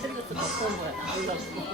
샐러드 먹고 뭐야? 몰랐어.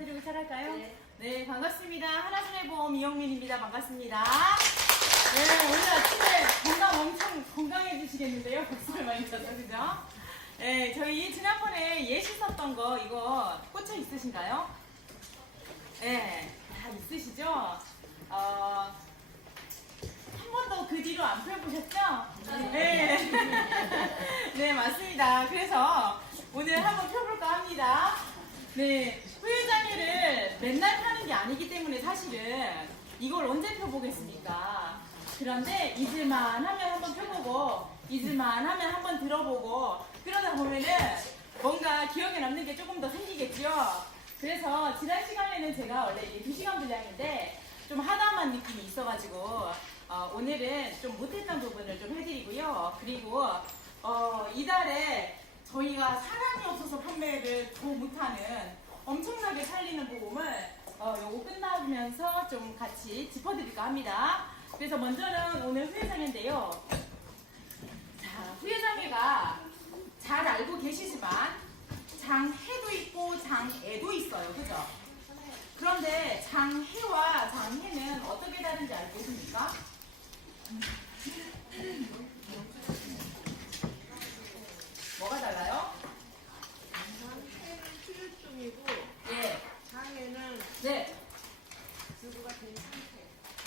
인사드리고 시작할까요? 네. 네, 반갑습니다. 하나손해보험 이영민입니다. 반갑습니다. 네, 오늘 아침에 건강 엄청 건강해지시겠는데요? 박수를 많이 쳐서, 그죠? 네, 저희 지난번에 예시 썼던 거 이거 꽂혀 있으신가요? 네, 다 있으시죠? 한 번도 그 뒤로 안 펴보셨죠? 네. 네, 맞습니다. 그래서 오늘 한번 펴볼까 합니다. 네, 후유장애를 맨날 하는 게 아니기 때문에 사실은 이걸 언제 펴보겠습니까? 그런데 잊을만 하면 한번 펴보고 잊을만 하면 한번 들어보고 그러다 보면은 뭔가 기억에 남는 게 조금 더 생기겠죠? 그래서 지난 시간에는 제가 원래 이게 2시간 분량인데 좀 하다만 느낌이 있어가지고 오늘은 좀 못했던 부분을 좀 해드리고요. 그리고 이달에 저희가 사람이 없어서 판매를 더 못하는 엄청나게 살리는 보험을 요거 끝나면서 좀 같이 짚어드릴까 합니다. 그래서 먼저는 오늘 후유장애인데요. 자, 후유장애가 잘 알고 계시지만 장해도 있고 장애도 있어요. 그죠? 그런데 장해와 장해는 어떻게 다른지 알고 계십니까? 뭐가 달라요? 장애는 치료중이고 네. 장애는 네. 주부가 된 상태.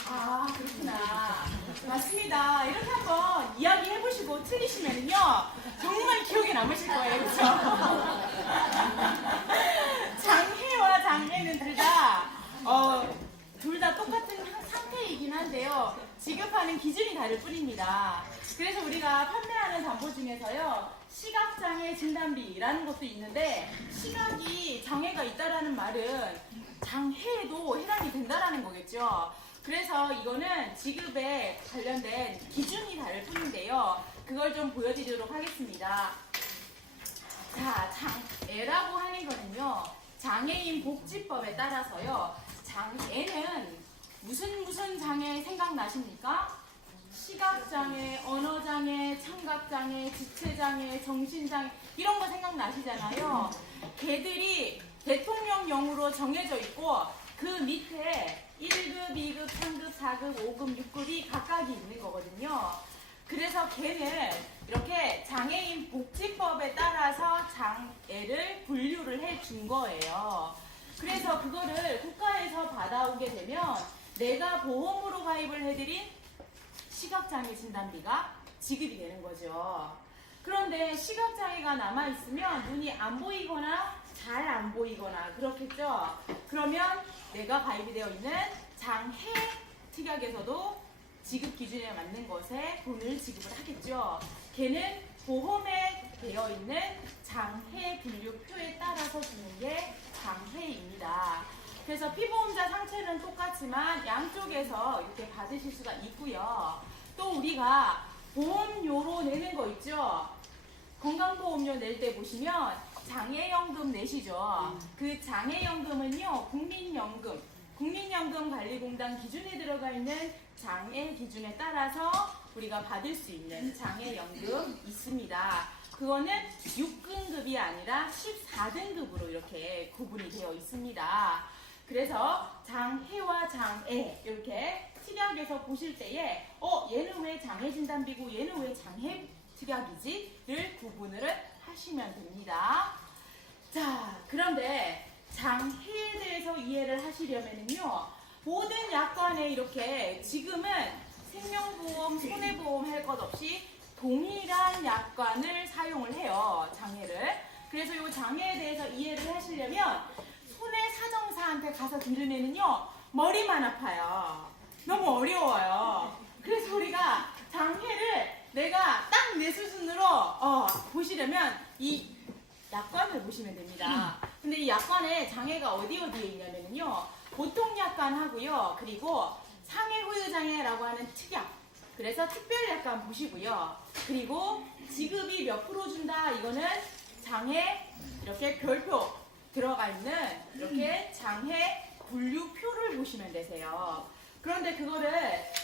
아, 그렇구나. 맞습니다. 이렇게 한번 이야기 해보시고 틀리시면요. 정말 기억에 남으실 거예요. 그렇죠? 장해와 장애는 둘 다 똑같은 상태이긴 한데요. 지급하는 기준이 다를 뿐입니다. 그래서 우리가 판매하는 담보 중에서요. 시각장애 진단비라는 것도 있는데 시각이 장애가 있다라는 말은 장애에도 해당이 된다라는 거겠죠. 그래서 이거는 지급에 관련된 기준이 다를 뿐인데요. 그걸 좀 보여드리도록 하겠습니다. 자, 장애라고 하는 거는요. 장애인 복지법에 따라서요. 장애는 무슨 장애 생각나십니까? 시각장애, 언어장애, 청각장애, 지체장애, 정신장애 이런 거 생각나시잖아요. 걔들이 대통령령으로 정해져 있고 그 밑에 1급, 2급, 3급, 4급, 5급, 6급이 각각이 있는 거거든요. 그래서 걔는 이렇게 장애인 복지법에 따라서 장애를 분류를 해 준 거예요. 그래서 그거를 국가에서 받아오게 되면 내가 보험으로 가입을 해드린 시각장애 진단비가 지급이 되는 거죠. 그런데 시각장애가 남아있으면 눈이 안 보이거나 잘 안 보이거나 그렇겠죠. 그러면 내가 가입이 되어 있는 장애 특약에서도 지급 기준에 맞는 것에 돈을 지급을 하겠죠. 걔는 보험에 되어 있는 장애 분류표에 따라서 주는 게 장애입니다. 그래서 피보험자 상체는 똑같지만 양쪽에서 이렇게 받으실 수가 있고요. 또 우리가 보험료로 내는 거 있죠. 건강보험료 낼 때 보시면 장애연금 내시죠. 그 장애연금은요. 국민연금관리공단 기준에 들어가 있는 장애 기준에 따라서 우리가 받을 수 있는 장애연금 있습니다. 그거는 6등급이 아니라 14등급으로 이렇게 구분이 되어 있습니다. 그래서 장해와 장애 이렇게 특약에서 보실 때에 얘는 왜 장애 진단비고 얘는 왜 장애 특약이지?를 구분을 하시면 됩니다. 자, 그런데 장해에 대해서 이해를 하시려면요. 모든 약관에 이렇게 지금은 생명보험, 손해보험 할 것 없이 동일한 약관을 사용을 해요. 장애를. 그래서 이 장애에 대해서 이해를 하시려면 손해사정사한테 가서 들으면요. 머리만 아파요. 너무 어려워요. 그래서 우리가 장애를 내가 딱 내 수준으로 보시려면 이 약관을 보시면 됩니다. 근데 이 약관에 장애가 어디에 있냐면요. 보통약관 하고요. 그리고 상해후유장애라고 하는 특약. 그래서 특별약관 보시고요. 그리고 지급이 몇 프로 준다. 이거는 장애 이렇게 별표 들어가 있는 이렇게 장애 분류표를 보시면 되세요. 그런데 그거를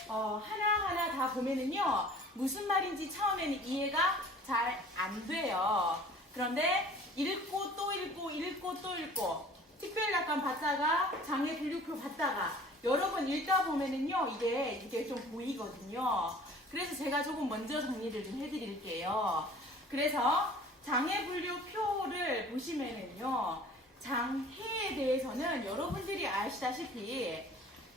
하나하나 다 보면은요. 무슨 말인지 처음에는 이해가 잘 안 돼요. 그런데 읽고 또 읽고 읽고 또 읽고 특별 약관 받다가 장애 분류표 받다가 여러 번 읽다 보면은요 이게 좀 보이거든요. 그래서 제가 조금 먼저 정리를 좀 해드릴게요. 그래서 장애 분류표를 보시면은요 장애에 대해서는 여러분들이 아시다시피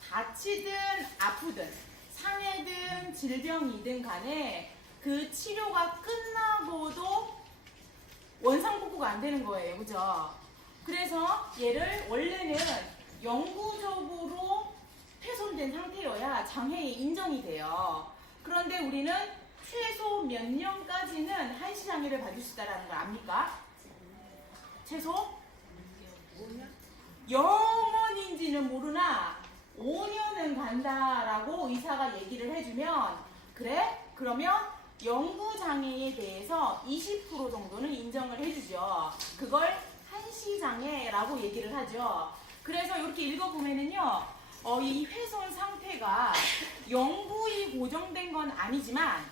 다치든 아프든 상해든 질병이든 간에 그 치료가 끝나고도 원상복구가 안 되는 거예요. 그죠? 그래서 얘를 원래는 영구적으로 훼손된 상태여야 장애에 인정이 돼요. 그런데 우리는 최소 몇 년까지는 한시장애를 받을 수 있다는 걸 압니까? 최소? 5년? 영원인지는 모르나 5년은 간다라고 의사가 얘기를 해주면 그래? 그러면 영구장애에 대해서 20% 정도는 인정을 해주죠. 그걸 한시장애라고 얘기를 하죠. 그래서 이렇게 읽어보면은요, 이 훼손 상태가 영구히 고정된 건 아니지만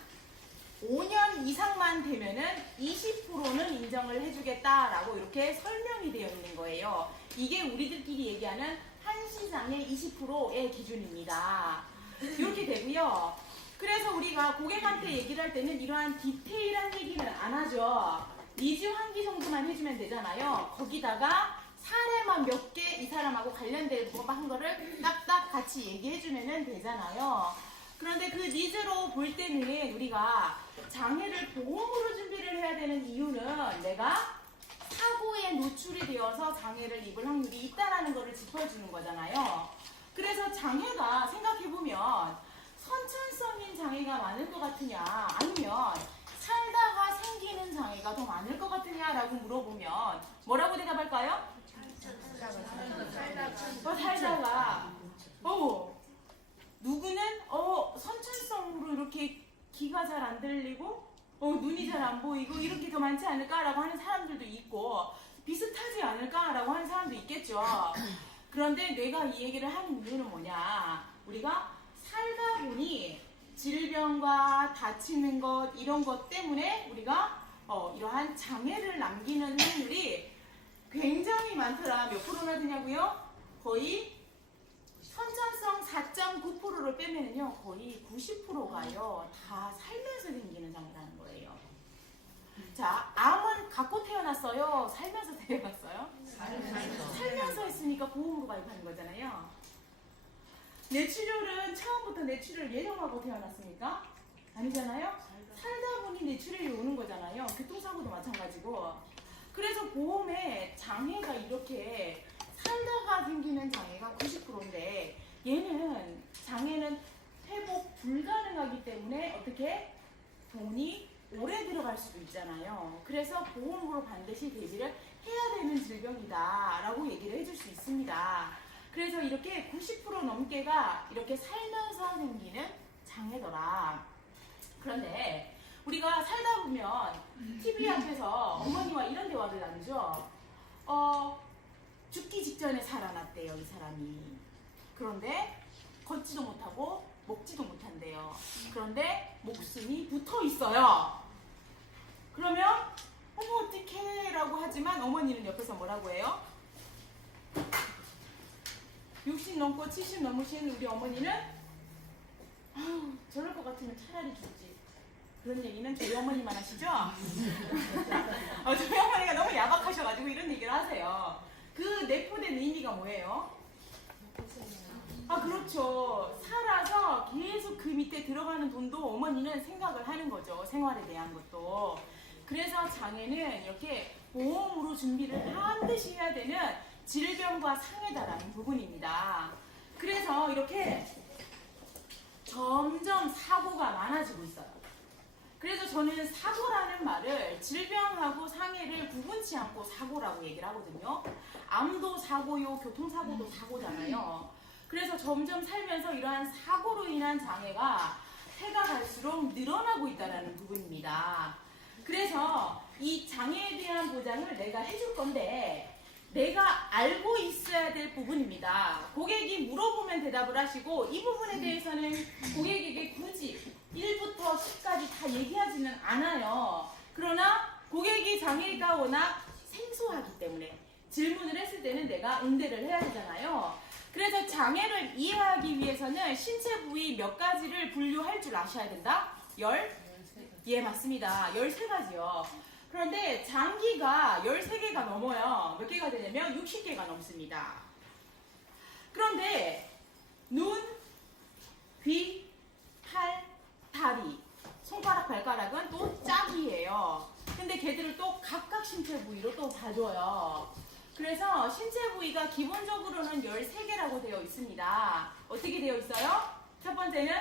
5년 이상만 되면은 20%는 인정을 해주겠다라고 이렇게 설명이 되어 있는 거예요. 이게 우리들끼리 얘기하는 한시장애 20%의 기준입니다. 이렇게 되고요. 그래서 우리가 고객한테 얘기를 할 때는 이러한 디테일한 얘기는 안 하죠. 니즈 환기 정도만 해주면 되잖아요. 거기다가 사례만 몇 개 이 사람하고 관련된 거 한 거를 딱딱 같이 얘기해주면 되잖아요. 그런데 그 니즈로 볼 때는 우리가 장애를 보험으로 준비를 해야 되는 이유는 내가 사고에 노출이 되어서 장애를 입을 확률이 있다는 거를 짚어주는 거잖아요. 그래서 장애가 생각해보면 선천성인 장애가 많을 것 같으냐 아니면 살다가 생기는 장애가 더 많을 것 같으냐라고 물어보면 뭐라고 대답할까요? 살다가 누구는 선천성으로 이렇게 귀가 잘 안 들리고 눈이 잘 안 보이고 이렇게 더 많지 않을까라고 하는 사람들도 있고 비슷하지 않을까라고 하는 사람도 있겠죠. 그런데 내가 이 얘기를 하는 이유는 뭐냐, 우리가 살다 보니 질병과 다치는 것 이런 것 때문에 우리가 이러한 장애를 남기는 확률이 굉장히 많더라. 몇 프로나 되냐고요? 거의 선천성 4.9%를 빼면은요 거의 90%가요 다 살면서 생기는 장애라는 거예요. 자, 암은 갖고 태어났어요? 살면서 태어났어요? 살면서 했으니까 보험으로 가입하는 거잖아요. 뇌출혈은 처음부터 뇌출혈을 예정하고 태어났습니까? 아니잖아요? 살다 보니 뇌출혈이 오는 거잖아요. 교통사고도 마찬가지고. 그래서 보험에 장애가 이렇게 살다가 생기는 장애가 90%인데 얘는 장애는 회복 불가능하기 때문에 어떻게 돈이 오래 들어갈 수도 있잖아요. 그래서 보험으로 반드시 대비를 해야 되는 질병이다 라고 얘기를 해줄 수 있습니다. 그래서 이렇게 90% 넘게가 이렇게 살면서 생기는 장애더라. 그런데 우리가 살다 보면 TV 앞에서 어머니와 이런 대화를 나누죠. 죽기 직전에 살아났대요, 이 사람이. 그런데 걷지도 못하고 먹지도 못한대요. 그런데 목숨이 붙어 있어요. 그러면 어머 어떡해 라고 하지만 어머니는 옆에서 뭐라고 해요? 60 넘고 70 넘으신 우리 어머니는 아유 저럴 것 같으면 차라리 죽지. 그런 얘기는 저희 어머니만 하시죠? 저희 어머니가 너무 야박하셔가지고 이런 얘기를 하세요. 그 내포된 의미가 뭐예요? 그렇죠. 살아서 계속 그 밑에 들어가는 돈도 어머니는 생각을 하는 거죠. 생활에 대한 것도. 그래서 장애는 이렇게 보험으로 준비를 반드시 해야 되는 질병과 상해다라는 부분입니다. 그래서 이렇게 점점 사고가 많아지고 있어요. 그래서 저는 사고라는 말을 질병하고 상해를 구분치 않고 사고라고 얘기를 하거든요. 암도 사고요, 교통사고도 사고잖아요. 그래서 점점 살면서 이러한 사고로 인한 장애가 해가 갈수록 늘어나고 있다는 부분입니다. 그래서 이 장애에 대한 보장을 내가 해줄 건데 내가 알고 있어야 될 부분입니다. 고객이 물어보면 대답을 하시고 이 부분에 대해서는 고객에게 굳이 1부터 10까지 다 얘기하지는 않아요. 그러나 고객이 장애가 워낙 생소하기 때문에 질문을 했을 때는 내가 응대를 해야 되잖아요. 그래서 장애를 이해하기 위해서는 신체 부위 몇 가지를 분류할 줄 아셔야 된다? 예, 맞습니다. 13가지요. 그런데 장기가 13개가 넘어요. 몇 개가 되냐면 60개가 넘습니다. 그런데 눈, 귀, 팔, 다리, 손가락, 발가락은 또 짝이에요. 근데 걔들을 또 각각 신체 부위로 또 봐줘요. 그래서 신체 부위가 기본적으로는 13개라고 되어 있습니다. 어떻게 되어 있어요? 첫 번째는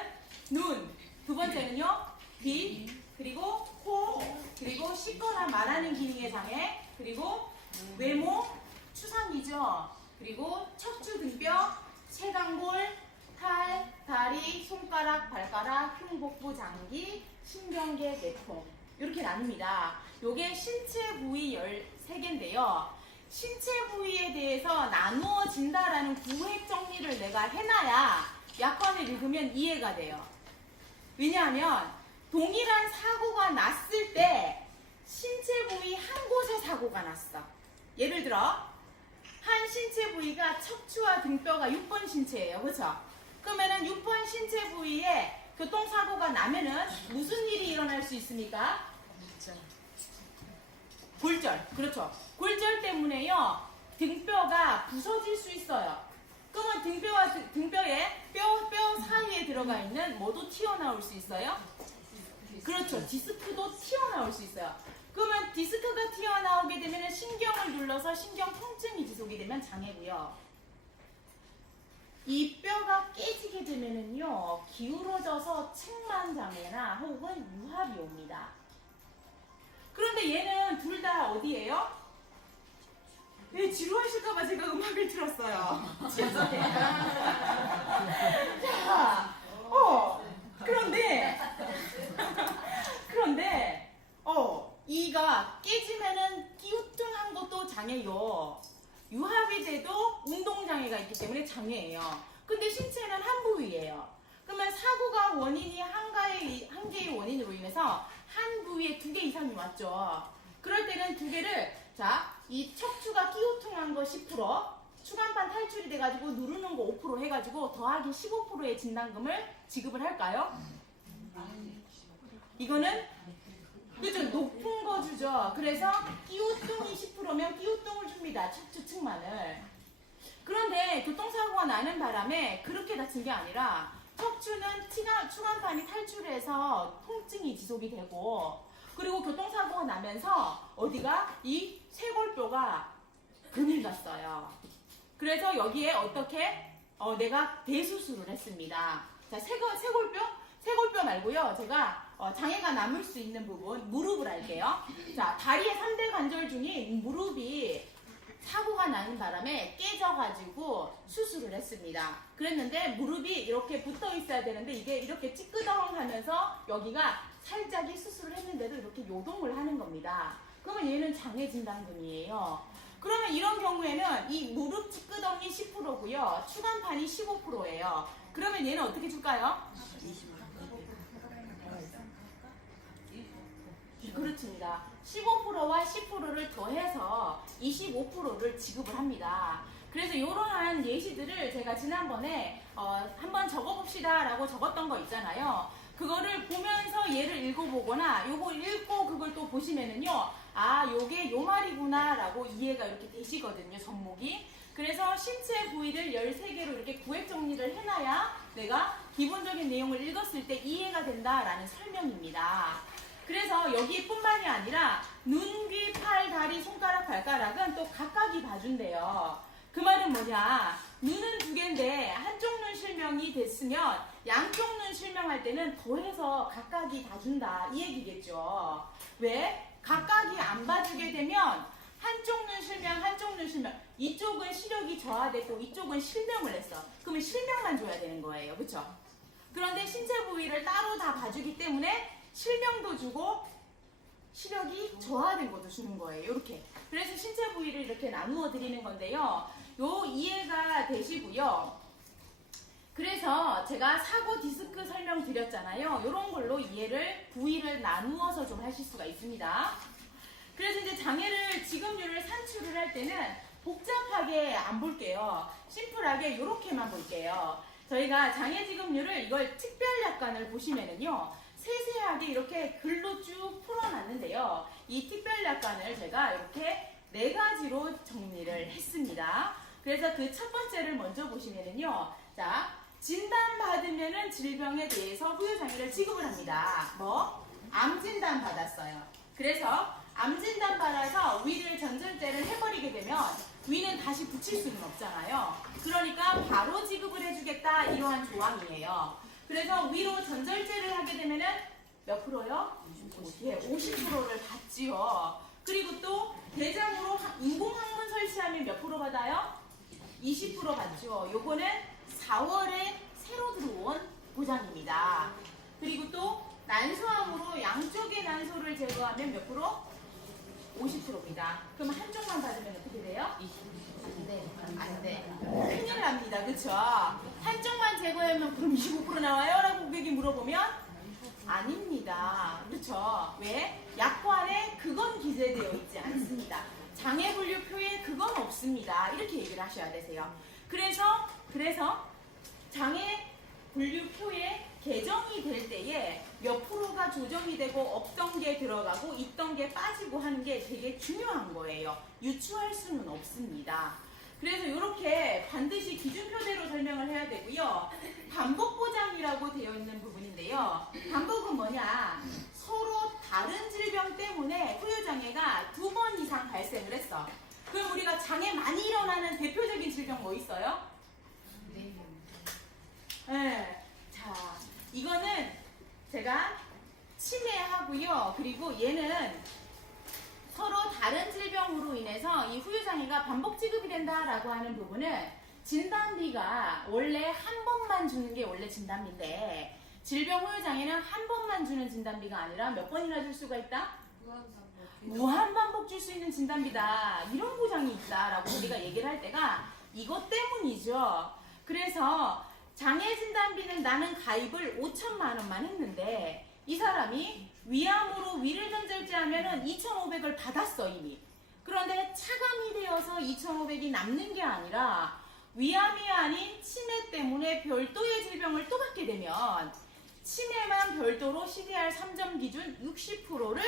눈, 두 번째는요, 귀, 그리고 코, 그리고 씻거나 말하는 기능의 장애, 그리고 외모, 추상이죠. 그리고 척추 등뼈, 쇄강골, 팔, 다리, 손가락, 발가락, 흉복부 장기, 신경계, 뇌통 이렇게 나뉩니다. 요게 신체 부위 13개인데요. 신체 부위에 대해서 나누어진다라는 구획 정리를 내가 해놔야 약관을 읽으면 이해가 돼요. 왜냐하면 동일한 사고가 났을 때 신체 부위 한 곳에 사고가 났어. 예를 들어 한 신체 부위가 척추와 등뼈가 6번 신체예요. 그렇죠? 그러면은 6번 신체 부위에 교통사고가 나면은 무슨 일이 일어날 수 있습니까? 골절. 그렇죠. 골절 때문에요. 등뼈가 부서질 수 있어요. 그러면 등뼈에 뼈 사이에 들어가 있는 뭐도 튀어나올 수 있어요? 그렇죠. 디스크도 튀어나올 수 있어요. 그러면 디스크가 튀어나오게 되면 신경을 눌러서 신경 통증이 지속이 되면 장애고요. 이 뼈가 깨지게 되면은요, 기울어져서 측만 장애나 혹은 유합이 옵니다. 그런데 얘는 둘 다 어디예요? 네, 지루하실까봐 제가 음악을 틀었어요. 죄송해요. 자, 그런데, 이가 깨지면은 끼우뚱한 것도 장애요. 유합이 돼도 운동장애가 있기 때문에 장애예요. 근데 신체는 한 부위예요. 그러면 사고가 원인이 한 개의 원인으로 인해서 한 부위에 2개 이상이 왔죠. 그럴 때는 2개를, 자, 이 척추가 끼우뚱한 거 10%, 추간판 탈출이 돼가지고 누르는 거 5% 해가지고 더하기 15%의 진단금을 지급을 할까요? 이거는 그죠? 높은 거 주죠. 그래서 끼우뚱이 10%면 끼우뚱을 줍니다. 척추 측만을. 그런데 교통사고가 나는 바람에 그렇게 다친 게 아니라 척추는 추간판이 탈출해서 통증이 지속이 되고, 그리고 교통사고가 나면서 어디가? 이 쇄골뼈가 금이 갔어요. 그래서 여기에 어떻게? 내가 대수술을 했습니다. 자, 쇄골뼈 말고요. 제가 장애가 남을 수 있는 부분, 무릎을 할게요. 자, 다리의 3대 관절 중인 무릎이 사고가 나는 바람에 깨져가지고 수술을 했습니다. 그랬는데 무릎이 이렇게 붙어 있어야 되는데 이게 이렇게 찌끄덩 하면서 여기가 살짝이 수술을 했는데도 이렇게 요동을 하는 겁니다. 그러면 얘는 장애 진단금이에요. 그러면 이런 경우에는 이 무릎 찌끄덩이 10%고요. 추간판이 15%예요. 그러면 얘는 어떻게 줄까요? 그렇습니다. 15%와 10%를 더해서 25%를 지급을 합니다. 그래서 이러한 예시들을 제가 지난번에 한번 적어봅시다 라고 적었던 거 있잖아요. 그거를 보면서 얘를 읽어보거나 요거 읽고 그걸 또 보시면은요, 아, 요게 요 말이구나 라고 이해가 이렇게 되시거든요, 접목이. 그래서 신체 부위를 13개로 이렇게 구획 정리를 해놔야 내가 기본적인 내용을 읽었을 때 이해가 된다라는 설명입니다. 그래서 여기뿐만이 아니라 눈, 귀, 팔, 다리, 손가락, 발가락은 또 각각이 봐준대요. 그 말은 뭐냐? 눈은 2개인데 한쪽 눈 실명이 됐으면 양쪽 눈 실명할 때는 더해서 각각이 봐준다 이 얘기겠죠. 왜? 각각이 안 봐주게 되면 한쪽 눈 실명 이쪽은 시력이 저하됐고 이쪽은 실명을 했어. 그러면 실명만 줘야 되는 거예요. 그렇죠? 그런데 신체 부위를 따로 다 봐주기 때문에 실명도 주고 시력이 저하된 것도 주는 거예요. 이렇게. 그래서 신체 부위를 이렇게 나누어 드리는 건데요. 요 이해가 되시고요. 그래서 제가 사고 디스크 설명 드렸잖아요. 이런 걸로 부위를 나누어서 좀 하실 수가 있습니다. 그래서 이제 장애를 지급률을 산출을 할 때는 복잡하게 안 볼게요. 심플하게 이렇게만 볼게요. 저희가 장애지급률을 이걸 특별약관을 보시면은요. 세세하게 이렇게 글로 쭉 풀어놨는데요. 이 특별약관을 제가 이렇게 4가지로 정리를 했습니다. 그래서 그 첫 번째를 먼저 보시면은요. 자, 진단받으면은 질병에 대해서 후유장애를 지급을 합니다. 뭐? 암 진단 받았어요. 그래서 암 진단 받아서 위를 전절제를 해버리게 되면 위는 다시 붙일 수는 없잖아요. 그러니까 바로 지급을 해주겠다 이러한 조항이에요. 그래서 위로 전절제를 하게 되면은 몇 프로요? 50%를 받지요. 그리고 또 대장으로 인공항문 설치하면 몇 프로 받아요? 20% 받죠. 요거는 4월에 새로 들어온 보장입니다. 그리고 또 난소암으로 양쪽의 난소를 제거하면 몇 프로? 50%입니다. 그럼 한쪽만 받으면 어떻게 돼요? 20%. 안 돼. 큰일 납니다. 그쵸? 한쪽만 제거하면 그럼 25% 나와요? 라고 고객이 물어보면 아닙니다. 그렇죠? 왜? 약관에 그건 기재되어 있지 않습니다. 장애분류표에 그건 없습니다. 이렇게 얘기를 하셔야 되세요. 그래서 장애분류표에 개정이 될 때에 몇 프로가 조정이 되고 없던 게 들어가고 있던 게 빠지고 하는 게 되게 중요한 거예요. 유추할 수는 없습니다. 그래서 이렇게 반드시 기준표대로 설명을 해야 되고요. 반복보장이라고 되어 있는 부분인데요. 반복은 뭐냐? 서로 다른 질병 때문에 후유장애가 2번 이상 발생을 했어. 그럼 우리가 장애 많이 일어나는 대표적인 질병 뭐 있어요? 네. 자, 이거는 제가 치매하고요. 그리고 얘는 서로 다른 질병으로 인해서 이 후유장애가 반복 지급이 된다라고 하는 부분은 진단비가 원래 한 번만 주는 게 원래 진단비인데 질병 후유장애는 한 번만 주는 진단비가 아니라 몇 번이나 줄 수가 있다? 무한반복 줄 수 있는 진단비다. 이런 보장이 있다라고 우리가 얘기를 할 때가 이것 때문이죠. 그래서 장애 진단비는 나는 가입을 5천만 원만 했는데 이 사람이 위암으로 위를 전절제하면은 2,500을 받았어 이미. 그런데 차감이 되어서 2,500이 남는 게 아니라 위암이 아닌 치매 때문에 별도의 질병을 또 받게 되면 치매만 별도로 CDR 3점 기준 60%를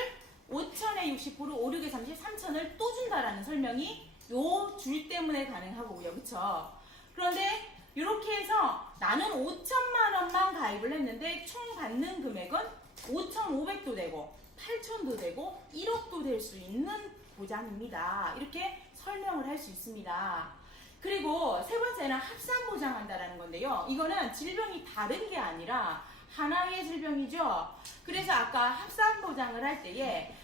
5천에 60%, 5, 6에 30, 3천을 또 준다라는 설명이 요 줄 때문에 가능하고요. 그쵸? 그런데 이렇게 해서 나는 5천만 원만 가입을 했는데 총 받는 금액은 5,500도 되고 8천도 되고 1억도 될 수 있는 보장입니다. 이렇게 설명을 할 수 있습니다. 그리고 세 번째는 합산 보장한다라는 건데요. 이거는 질병이 다른 게 아니라 하나의 질병이죠. 그래서 아까 합산 보장을 할 때에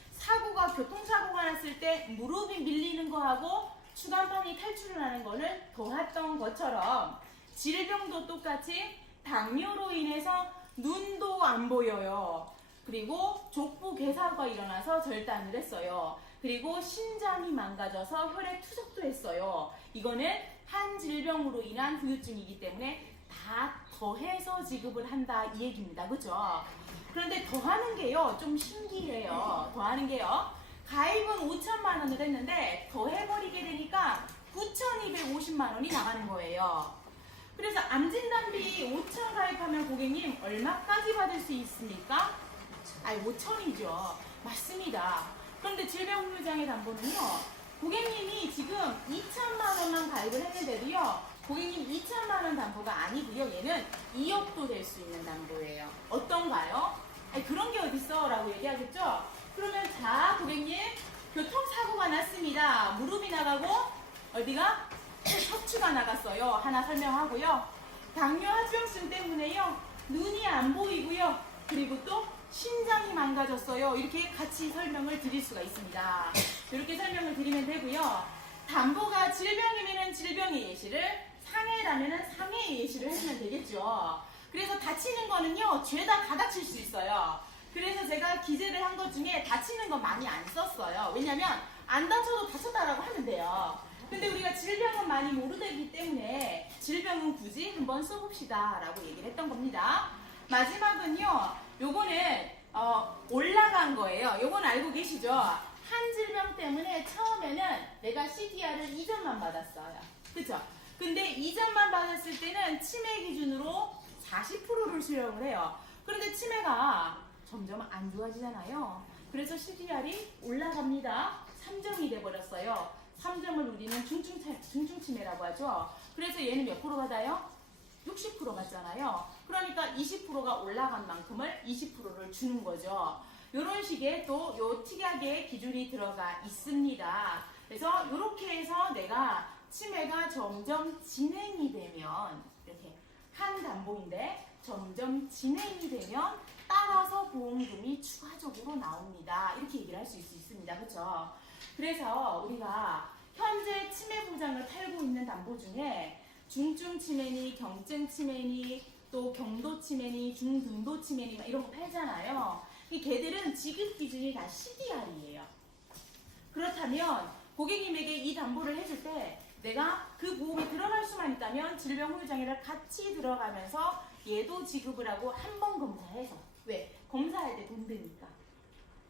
교통사고가 났을 때 무릎이 밀리는 거하고 추간판이 탈출을 하는 거는 더했던 것처럼 질병도 똑같이 당뇨로 인해서 눈도 안 보여요. 그리고 족부 괴사가 일어나서 절단을 했어요. 그리고 신장이 망가져서 혈액 투석도 했어요. 이거는 한 질병으로 인한 후유증이기 때문에 다 더해서 지급을 한다 이 얘기입니다. 그죠? 그런데 더하는 게요 좀 신기해요. 더하는 게요 가입은 5천만 원을 했는데 더해버리게 되니까 9,250만 원이 나가는 거예요. 그래서 암진단비 5천 가입하면 고객님 얼마까지 받을 수 있습니까? 5천이죠. 맞습니다. 그런데 질병후유장애 담보는요. 고객님이 지금 2천만 원만 가입을 했는데도요. 고객님 2천만 원 담보가 아니고요. 얘는 2억도 될 수 있는 담보예요. 어떤가요? 그런 게 어딨어? 라고 얘기하겠죠? 그러면 자 고객님 교통사고가 났습니다. 무릎이 나가고 어디가? 척추가 나갔어요. 하나 설명하고요. 당뇨 합병증 때문에요. 눈이 안 보이고요. 그리고 또 신장이 망가졌어요. 이렇게 같이 설명을 드릴 수가 있습니다. 이렇게 설명을 드리면 되고요. 담보가 질병이면 질병의 예시를, 상해라면 상해의 예시를 해주면 되겠죠. 그래서 다치는 거는요. 죄다 다 다칠 수 있어요. 그래서 제가 기재를 한 것 중에 다치는 거 많이 안 썼어요. 왜냐면 안 다쳐도 다쳤다라고 하면 돼요. 근데 우리가 질병은 많이 모르기 때문에 질병은 굳이 한번 써봅시다 라고 얘기를 했던 겁니다. 마지막은요. 요거는 올라간 거예요. 요건 알고 계시죠? 한 질병 질병 때문에 처음에는 내가 CDR을 2점만 받았어요. 그쵸? 근데 2점만 받았을 때는 치매 기준으로 40%를 수령을 해요. 그런데 치매가 점점 안 좋아지잖아요. 그래서 CDR이 올라갑니다. 3점이 돼버렸어요. 3점을 우리는 중증치매라고 하죠. 그래서 얘는 몇 프로 받아요? 60% 받잖아요. 그러니까 20%가 올라간 만큼을 20%를 주는 거죠. 이런 식의 또 요 특이하게 기준이 들어가 있습니다. 그래서 이렇게 해서 내가 치매가 점점 진행이 되면 이렇게 한 담보인데 점점 진행이 되면 따라서 보험금이 추가적으로 나옵니다. 이렇게 얘기를 할 수 있습니다. 그렇죠? 그래서 우리가 현재 치매 보장을 팔고 있는 담보 중에 중증 치매니, 경증 치매니, 또 경도 치매니, 중등도 치매니 이런 거 팔잖아요. 이 걔들은 지급 기준이 다 CDR이에요. 그렇다면 고객님에게 이 담보를 해줄 때 내가 그 보험에 들어갈 수만 있다면 질병 후유 장애를 같이 들어가면서 얘도 지급을 하고 한 번 검사해서 왜? 검사할 때 돈 드니까.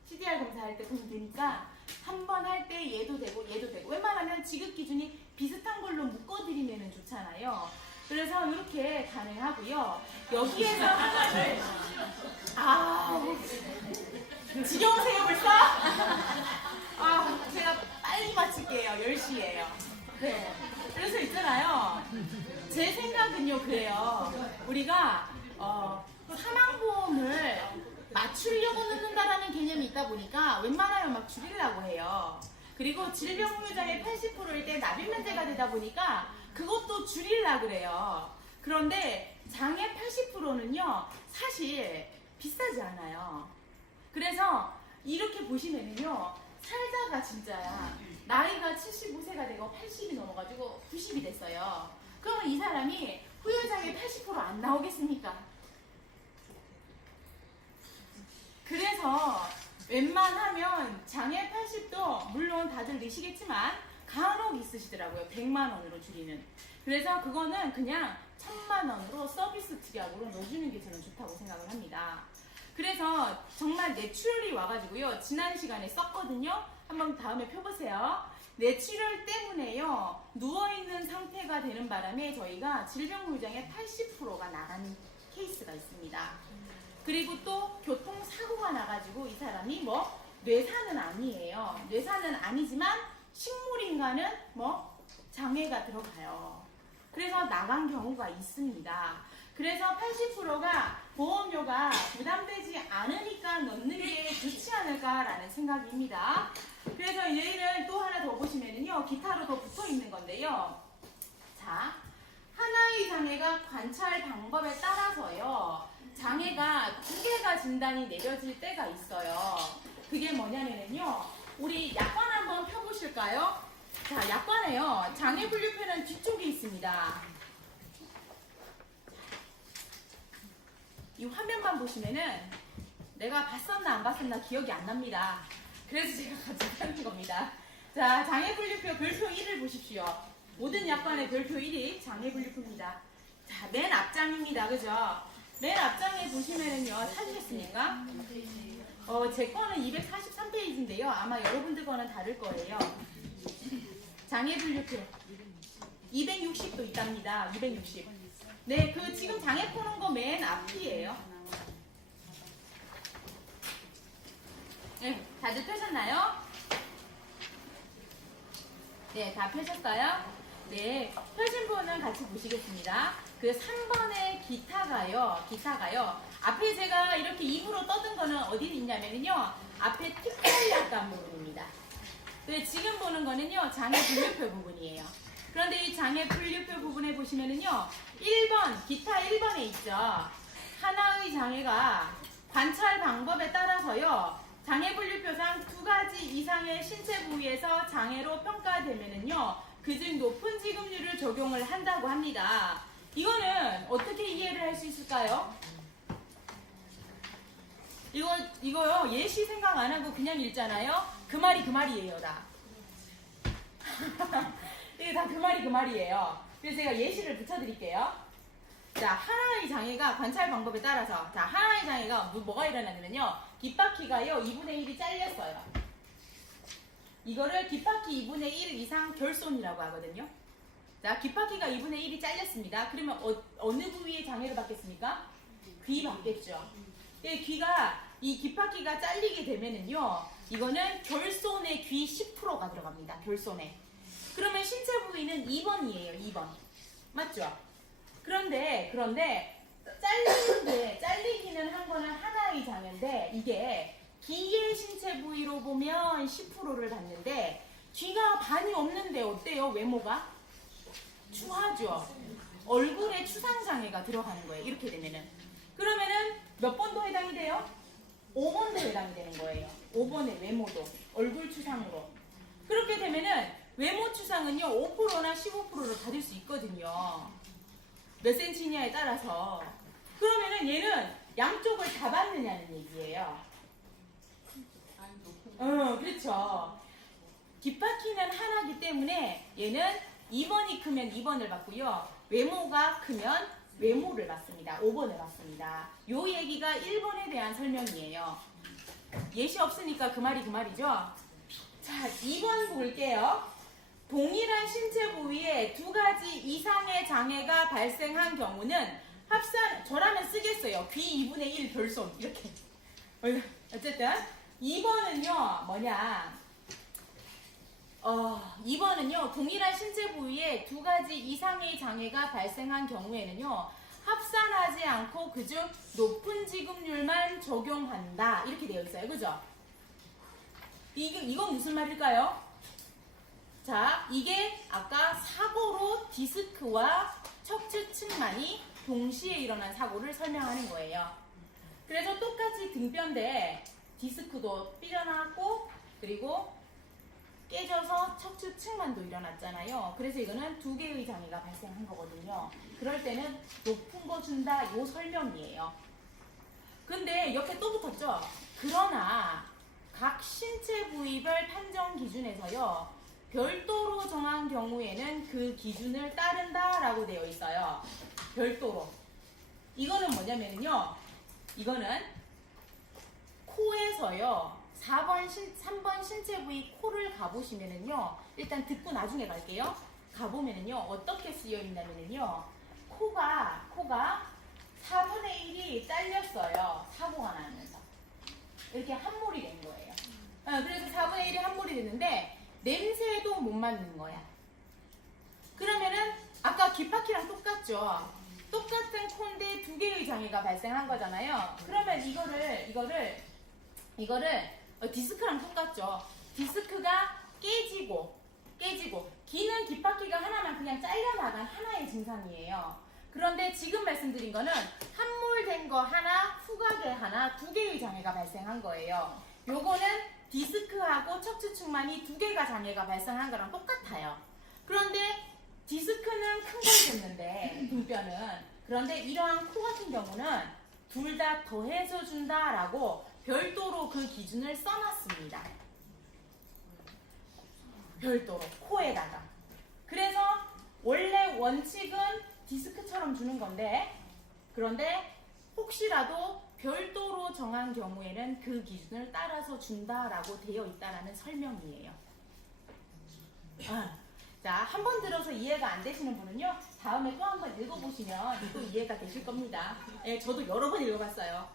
CDR 검사할 때 돈 드니까 한 번 할 때 얘도 되고 얘도 되고 웬만하면 지급 기준이 비슷한 걸로 묶어드리면 좋잖아요. 그래서 이렇게 가능하고요. 여기에서 하나를 지겨우세요 벌써? 제가 빨리 마칠게요. 10시예요. 네. 그래서 있잖아요. 제 생각은요 그래요. 우리가 사망보험을 맞추려고 넣는다라는 개념이 있다 보니까 웬만하면 막 줄이려고 해요. 그리고 질병 후유장애 80%일 때 납입면제가 되다 보니까 그것도 줄이려고 그래요. 그런데 장애 80%는요 사실 비싸지 않아요. 그래서 이렇게 보시면은요 살다가 진짜야 나이가 75세가 되고 80이 넘어가지고 90이 됐어요. 그러면 이 사람이 후유장애 80% 안 나오겠습니까? 그래서 웬만하면 장애 80도 물론 다들 내시겠지만 간혹 있으시더라고요. 100만 원으로 줄이는. 그래서 그거는 그냥 1000만 원으로 서비스 특약으로 넣어주는 게 저는 좋다고 생각을 합니다. 그래서 정말 뇌출혈이 와가지고요. 지난 시간에 썼거든요. 한번 다음에 펴보세요. 뇌출혈 때문에요. 누워있는 상태가 되는 바람에 저희가 질병후유장애 80%가 나간 케이스가 있습니다. 그리고 또 교통사고가 나가지고 이 사람이 뭐 뇌사는 아니에요. 뇌사는 아니지만 식물인간은 뭐 장애가 들어가요. 그래서 나간 경우가 있습니다. 그래서 80%가 보험료가 부담되지 않으니까 넣는 게 좋지 않을까라는 생각입니다. 그래서 얘는 또 하나 더 보시면은요. 기타로 더 붙어 있는 건데요. 자, 하나의 장애가 관찰 방법에 따라서요. 장애가 두 개가 진단이 내려질 때가 있어요. 그게 뭐냐면요. 우리 약관 한번 펴보실까요? 자, 약관에요. 장애 분류표는 뒤쪽에 있습니다. 이 화면만 보시면은 내가 봤었나 안 봤었나 기억이 안 납니다. 그래서 제가 가지고 하는 겁니다. 자, 장애 분류표 별표 1을 보십시오. 모든 약관의 별표 1이 장애 분류표입니다. 자, 맨 앞장입니다. 그죠? 맨 앞장에 보시면은요, 찾으셨습니까? 제 거는 243페이지인데요. 아마 여러분들 거는 다를 거예요. 장애 분류표. 260도 있답니다. 260. 네, 그 지금 장애 푸는 거 맨 앞이에요. 네, 다들 펴셨나요? 네, 다 펴셨어요? 네, 펴신 분은 같이 보시겠습니다. 그 3번의 기타가요. 앞에 제가 이렇게 입으로 떠든 거는 어디 있냐면요. 앞에 특별약관 부분입니다. 네, 지금 보는 거는요. 장애 분류표 부분이에요. 그런데 이 장애 분류표 부분에 보시면은요. 1번, 기타 1번에 있죠. 하나의 장애가 관찰 방법에 따라서요. 장애 분류표상 2가지 이상의 신체 부위에서 장애로 평가되면은요. 그중 높은 지급률을 적용을 한다고 합니다. 이거는 어떻게 이해를 할 수 있을까요? 이거요. 예시 생각 안 하고 그냥 읽잖아요. 그 말이 그 말이에요, 다. 이게 다 그 말이 그 말이에요. 그래서 제가 예시를 붙여드릴게요. 자, 하나의 장애가 관찰 방법에 따라서 자, 하나의 장애가 뭐가 일어나냐면요. 뒷바퀴가요. 2분의 1이 잘렸어요. 이거를 귓바퀴 2분의 1 이상 결손이라고 하거든요. 자, 귓바퀴가 2분의 1이 잘렸습니다. 그러면 어느 부위에 장애를 받겠습니까? 귀 받겠죠. 네, 귀가 이 귓바퀴가 잘리게 되면은요, 이거는 결손에 귀 10%가 들어갑니다. 결손에. 그러면 신체 부위는 2번이에요. 2번. 맞죠? 그런데 잘리기는 한 거는 하나의 장애인데 이게 귀의 신체 부위로 보면 10%를 받는데 귀가 반이 없는데 어때요? 외모가? 추하죠. 얼굴에 추상장애가 들어가는 거예요. 이렇게 되면은. 그러면은 몇 번도 해당이 돼요? 5번도 해당이 되는 거예요. 5번의 외모도. 얼굴 추상으로. 그렇게 되면은 외모 추상은요, 5%나 15%를 받을 수 있거든요. 몇 센치냐에 따라서. 그러면은 얘는 양쪽을 다 받느냐는 얘기예요. 그렇죠. 뒷바퀴는 하나기 때문에 얘는 2번이 크면 2번을 받고요. 외모가 크면 외모를 받습니다. 5번을 받습니다. 요 얘기가 1번에 대한 설명이에요. 예시 없으니까 그 말이 그 말이죠. 자, 2번 볼게요. 동일한 신체 부위에 두 가지 이상의 장애가 발생한 경우는 저라면 쓰겠어요. 귀 2분의 1 결손 이렇게. 어쨌든 2번은요 뭐냐, 2번은요 동일한 신체 부위에 두 가지 이상의 장애가 발생한 경우에는요 합산하지 않고 그중 높은 지급률만 적용한다 이렇게 되어 있어요. 그죠? 이건 무슨 말일까요? 자, 이게 아까 사고로 디스크와 척추측만이 동시에 일어난 사고를 설명하는 거예요. 그래서 똑같이 등뼈인데 디스크도 삐져나왔고 그리고 깨져서 척추측만도 일어났잖아요. 그래서 이거는 두 개의 장애가 발생한 거거든요. 그럴 때는 높은 거 준다 요 설명이에요. 근데 옆에 또 붙었죠. 그러나 각 신체 부위별 판정 기준에서요 별도로 정한 경우에는 그 기준을 따른다라고 되어 있어요. 별도로. 이거는 뭐냐면요. 이거는 코에서요. 3번 신체 부위 코를 가보시면은요. 일단 듣고 나중에 갈게요. 가보면은요. 어떻게 쓰여 있냐면은요. 코가 4분의 1이 잘렸어요. 사고가 나면서. 이렇게 함몰이 된 거예요. 그래서 4분의 1이 함몰이 됐는데 냄새도 못 맡는 거야. 그러면은 아까 귓바퀴랑 똑같죠. 똑같은 콘데 두 개의 장애가 발생한 거잖아요. 그러면 이거를 디스크랑 똑같죠. 디스크가 깨지고 귀는 귓바퀴가 하나만 그냥 잘려나간 하나의 증상이에요. 그런데 지금 말씀드린 거는 함몰된 거 하나, 후각의 하나, 두 개의 장애가 발생한 거예요. 요거는 디스크하고 척추측만이 두 개가 장애가 발생한 거랑 똑같아요. 그런데 디스크는 큰 걸 줬는데 등뼈는 그런데 이러한 코 같은 경우는 둘 다 더해서 준다라고 별도로 그 기준을 써놨습니다. 별도로 코에다가. 그래서 원래 원칙은 디스크처럼 주는 건데 그런데 혹시라도 별도로 정한 경우에는 그 기준을 따라서 준다라고 되어 있다라는 설명이에요. 자, 한 번 들어서 이해가 안 되시는 분은요, 다음에 또 한 번 읽어보시면 또 이해가 되실 겁니다. 예, 저도 여러 번 읽어봤어요.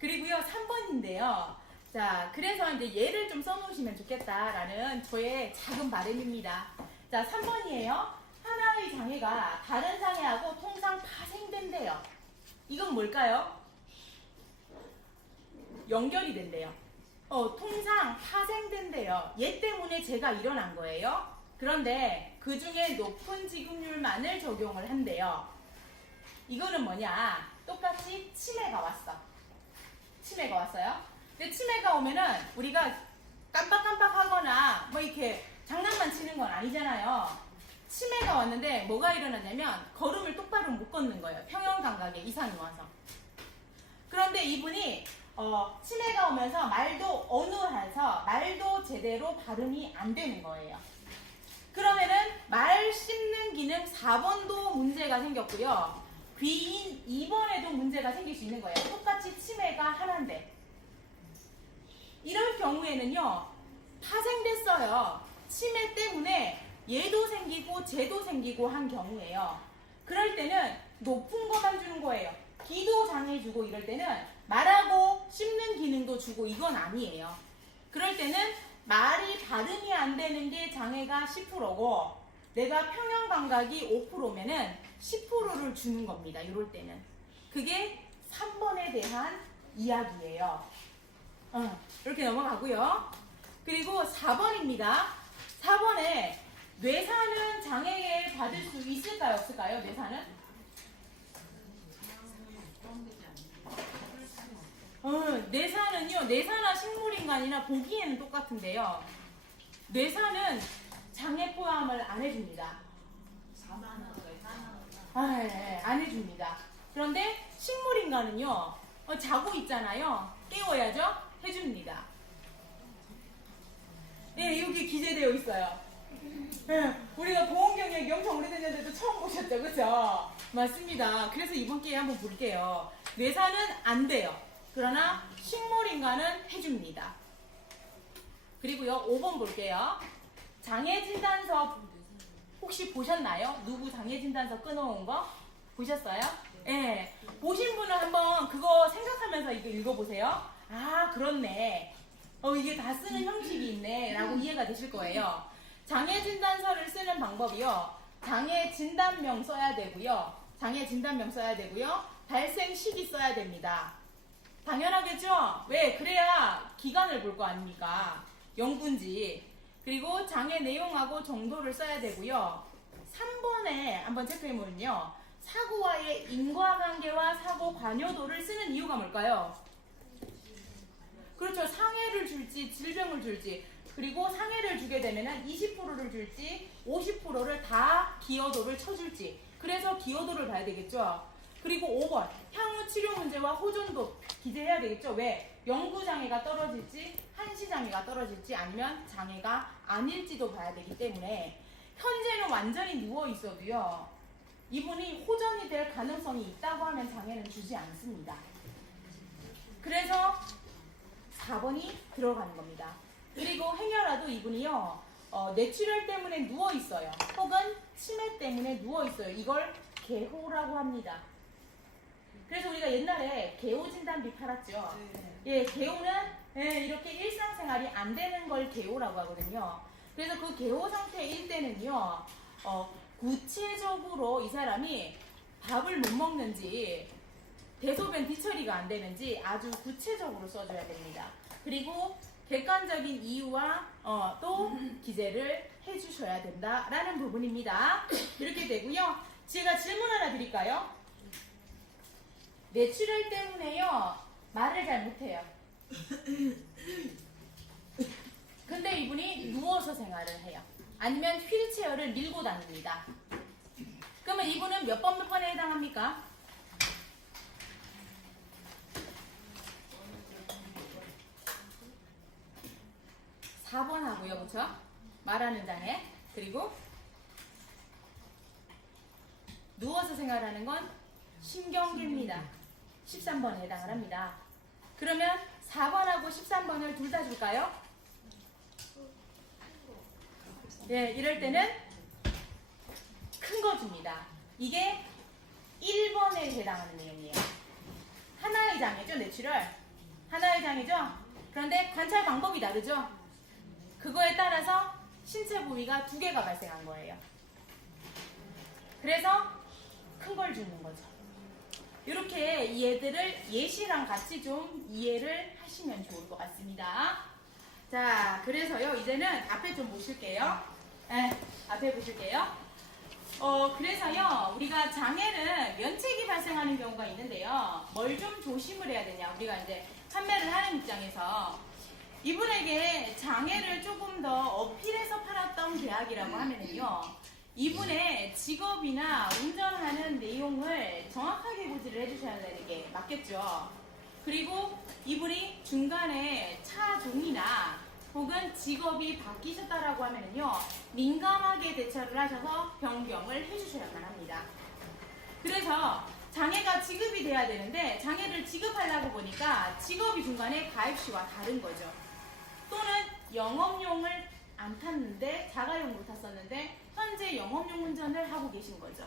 그리고요, 3번인데요. 자, 그래서 이제 얘를 좀 써놓으시면 좋겠다라는 저의 작은 바람입니다. 자, 3번이에요. 하나의 장애가 다른 장애하고 통상 파생된대요. 이건 뭘까요? 연결이 된대요. 통상 파생된대요. 얘 때문에 제가 일어난 거예요. 그런데 그 중에 높은 지급률만을 적용을 한대요. 이거는 뭐냐? 똑같이 치매가 왔어. 치매가 왔어요. 근데 치매가 오면은 우리가 깜빡깜빡하거나 뭐 이렇게 장난만 치는 건 아니잖아요. 치매가 왔는데 뭐가 일어났냐면 걸음을 똑바로 못 걷는 거예요. 평형 감각에 이상이 와서. 그런데 이분이 치매가 오면서 말도 어눌해서 말도 제대로 발음이 안 되는 거예요. 그러면은 말 씹는 기능 4번도 문제가 생겼고요. 귀인 2번에도 문제가 생길 수 있는 거예요. 똑같이 치매가 하나인데. 이럴 경우에는요. 파생됐어요. 있어요. 치매 때문에 얘도 생기고 쟤도 생기고 한 경우에요. 그럴 때는 높은 것만 주는 거예요. 기도 장애 주고 이럴 때는 말하고 씹는 기능도 주고 이건 아니에요. 그럴 때는 말이 발음이 안 되는 게 장애가 10%고 내가 평형 감각이 5%면은 10%를 주는 겁니다. 이럴 때는. 그게 3번에 대한 이야기예요. 이렇게 넘어가고요. 그리고 4번입니다. 4번에 뇌사는 장애를 받을 수 있을까요? 없을까요? 뇌사는? 뇌사는요, 뇌사나 식물인간이나 보기에는 똑같은데요. 뇌사는 장애 포함을 안 해줍니다. 안 해줍니다. 그런데 식물인간은요, 자고 있잖아요. 깨워야죠? 해줍니다. 예, 여기 기재되어 있어요. 우리가 보험 경력이 엄청 오래됐는데도 처음 보셨죠? 그쵸? 맞습니다. 그래서 이번 기회에 한번 볼게요. 뇌사는 안 돼요. 그러나 식물인간은 해줍니다. 그리고요, 5번 볼게요. 장애진단서 혹시 보셨나요? 누구 장애진단서 끊어온 거? 보셨어요? 예. 보신 분은 한번 그거 생각하면서 이거 읽어보세요. 아, 그렇네. 이게 다 쓰는 형식이 있네. 라고 이해가 되실 거예요. 장애진단서를 쓰는 방법이요. 장애진단명 써야 되고요. 장애진단명 써야 되고요. 발생 시기 써야 됩니다. 당연하겠죠? 왜? 그래야 기간을 볼 거 아닙니까? 연군지. 그리고 장애 내용하고 정도를 써야 되고요. 3번에 한번 체크해보면요. 사고와의 인과관계와 사고 관여도를 쓰는 이유가 뭘까요? 그렇죠. 상해를 줄지 질병을 줄지 그리고 상해를 주게 되면 20%를 줄지 50%를 다 기여도를 쳐줄지 그래서 기여도를 봐야 되겠죠. 그리고 5번 향후 치료 문제와 호전도 기재해야 되겠죠. 왜? 영구장애가 떨어질지 한시장애가 떨어질지 아니면 장애가 아닐지도 봐야 되기 때문에 현재는 완전히 누워있어도요. 이분이 호전이 될 가능성이 있다고 하면 장애는 주지 않습니다. 그래서 4번이 들어가는 겁니다. 그리고 행여라도 이분이요. 뇌출혈 때문에 누워있어요. 혹은 치매 때문에 누워있어요. 이걸 개호라고 합니다. 그래서 우리가 옛날에 개호 진단비 팔았죠. 예, 개호는 이렇게 일상생활이 안 되는 걸 개호라고 하거든요. 그래서 그 개호 상태일 때는요. 구체적으로 이 사람이 밥을 못 먹는지 대소변 뒤처리가 안 되는지 아주 구체적으로 써줘야 됩니다. 그리고 객관적인 이유와 또 기재를 해주셔야 된다라는 부분입니다. 이렇게 되고요. 제가 질문 하나 드릴까요? 뇌출혈 때문에요. 말을 잘 못해요. 근데 이분이 누워서 생활을 해요. 아니면 휠체어를 밀고 다닙니다. 그러면 이분은 몇 번에 해당합니까? 4번 하고요. 그쵸? 말하는 장애. 그리고 누워서 생활하는 건 신경계입니다. 13번에 해당을 합니다. 그러면 4번하고 13번을 둘 다 줄까요? 네, 이럴 때는 큰 거 줍니다. 이게 1번에 해당하는 내용이에요. 하나의 장애죠, 뇌출혈. 하나의 장애죠? 그런데 관찰 방법이 다르죠? 그거에 따라서 신체 부위가 2개가 발생한 거예요. 그래서 큰 걸 주는 거죠. 이렇게 이 애들을 예시랑 같이 좀 이해를 하시면 좋을 것 같습니다. 자, 그래서요, 이제는 앞에 좀 보실게요. 네, 앞에 보실게요. 그래서요, 우리가 장애는 면책이 발생하는 경우가 있는데요. 뭘 좀 조심을 해야 되냐. 우리가 이제 판매를 하는 입장에서 이분에게 장애를 조금 더 어필해서 팔았던 계약이라고 하면은요. 이분의 직업이나 운전하는 내용을 정확하게 고지를 해주셔야 되는 게 맞겠죠. 그리고 이분이 중간에 차 종이나 혹은 직업이 바뀌셨다라고 하면은요. 민감하게 대처를 하셔서 변경을 해주셔야만 합니다. 그래서 장애가 지급이 돼야 되는데 장애를 지급하려고 보니까 직업이 중간에 가입시와 다른 거죠. 또는 영업용을 안 탔었는데 자가용 못 탔었는데 현재 영업용 운전을 하고 계신 거죠.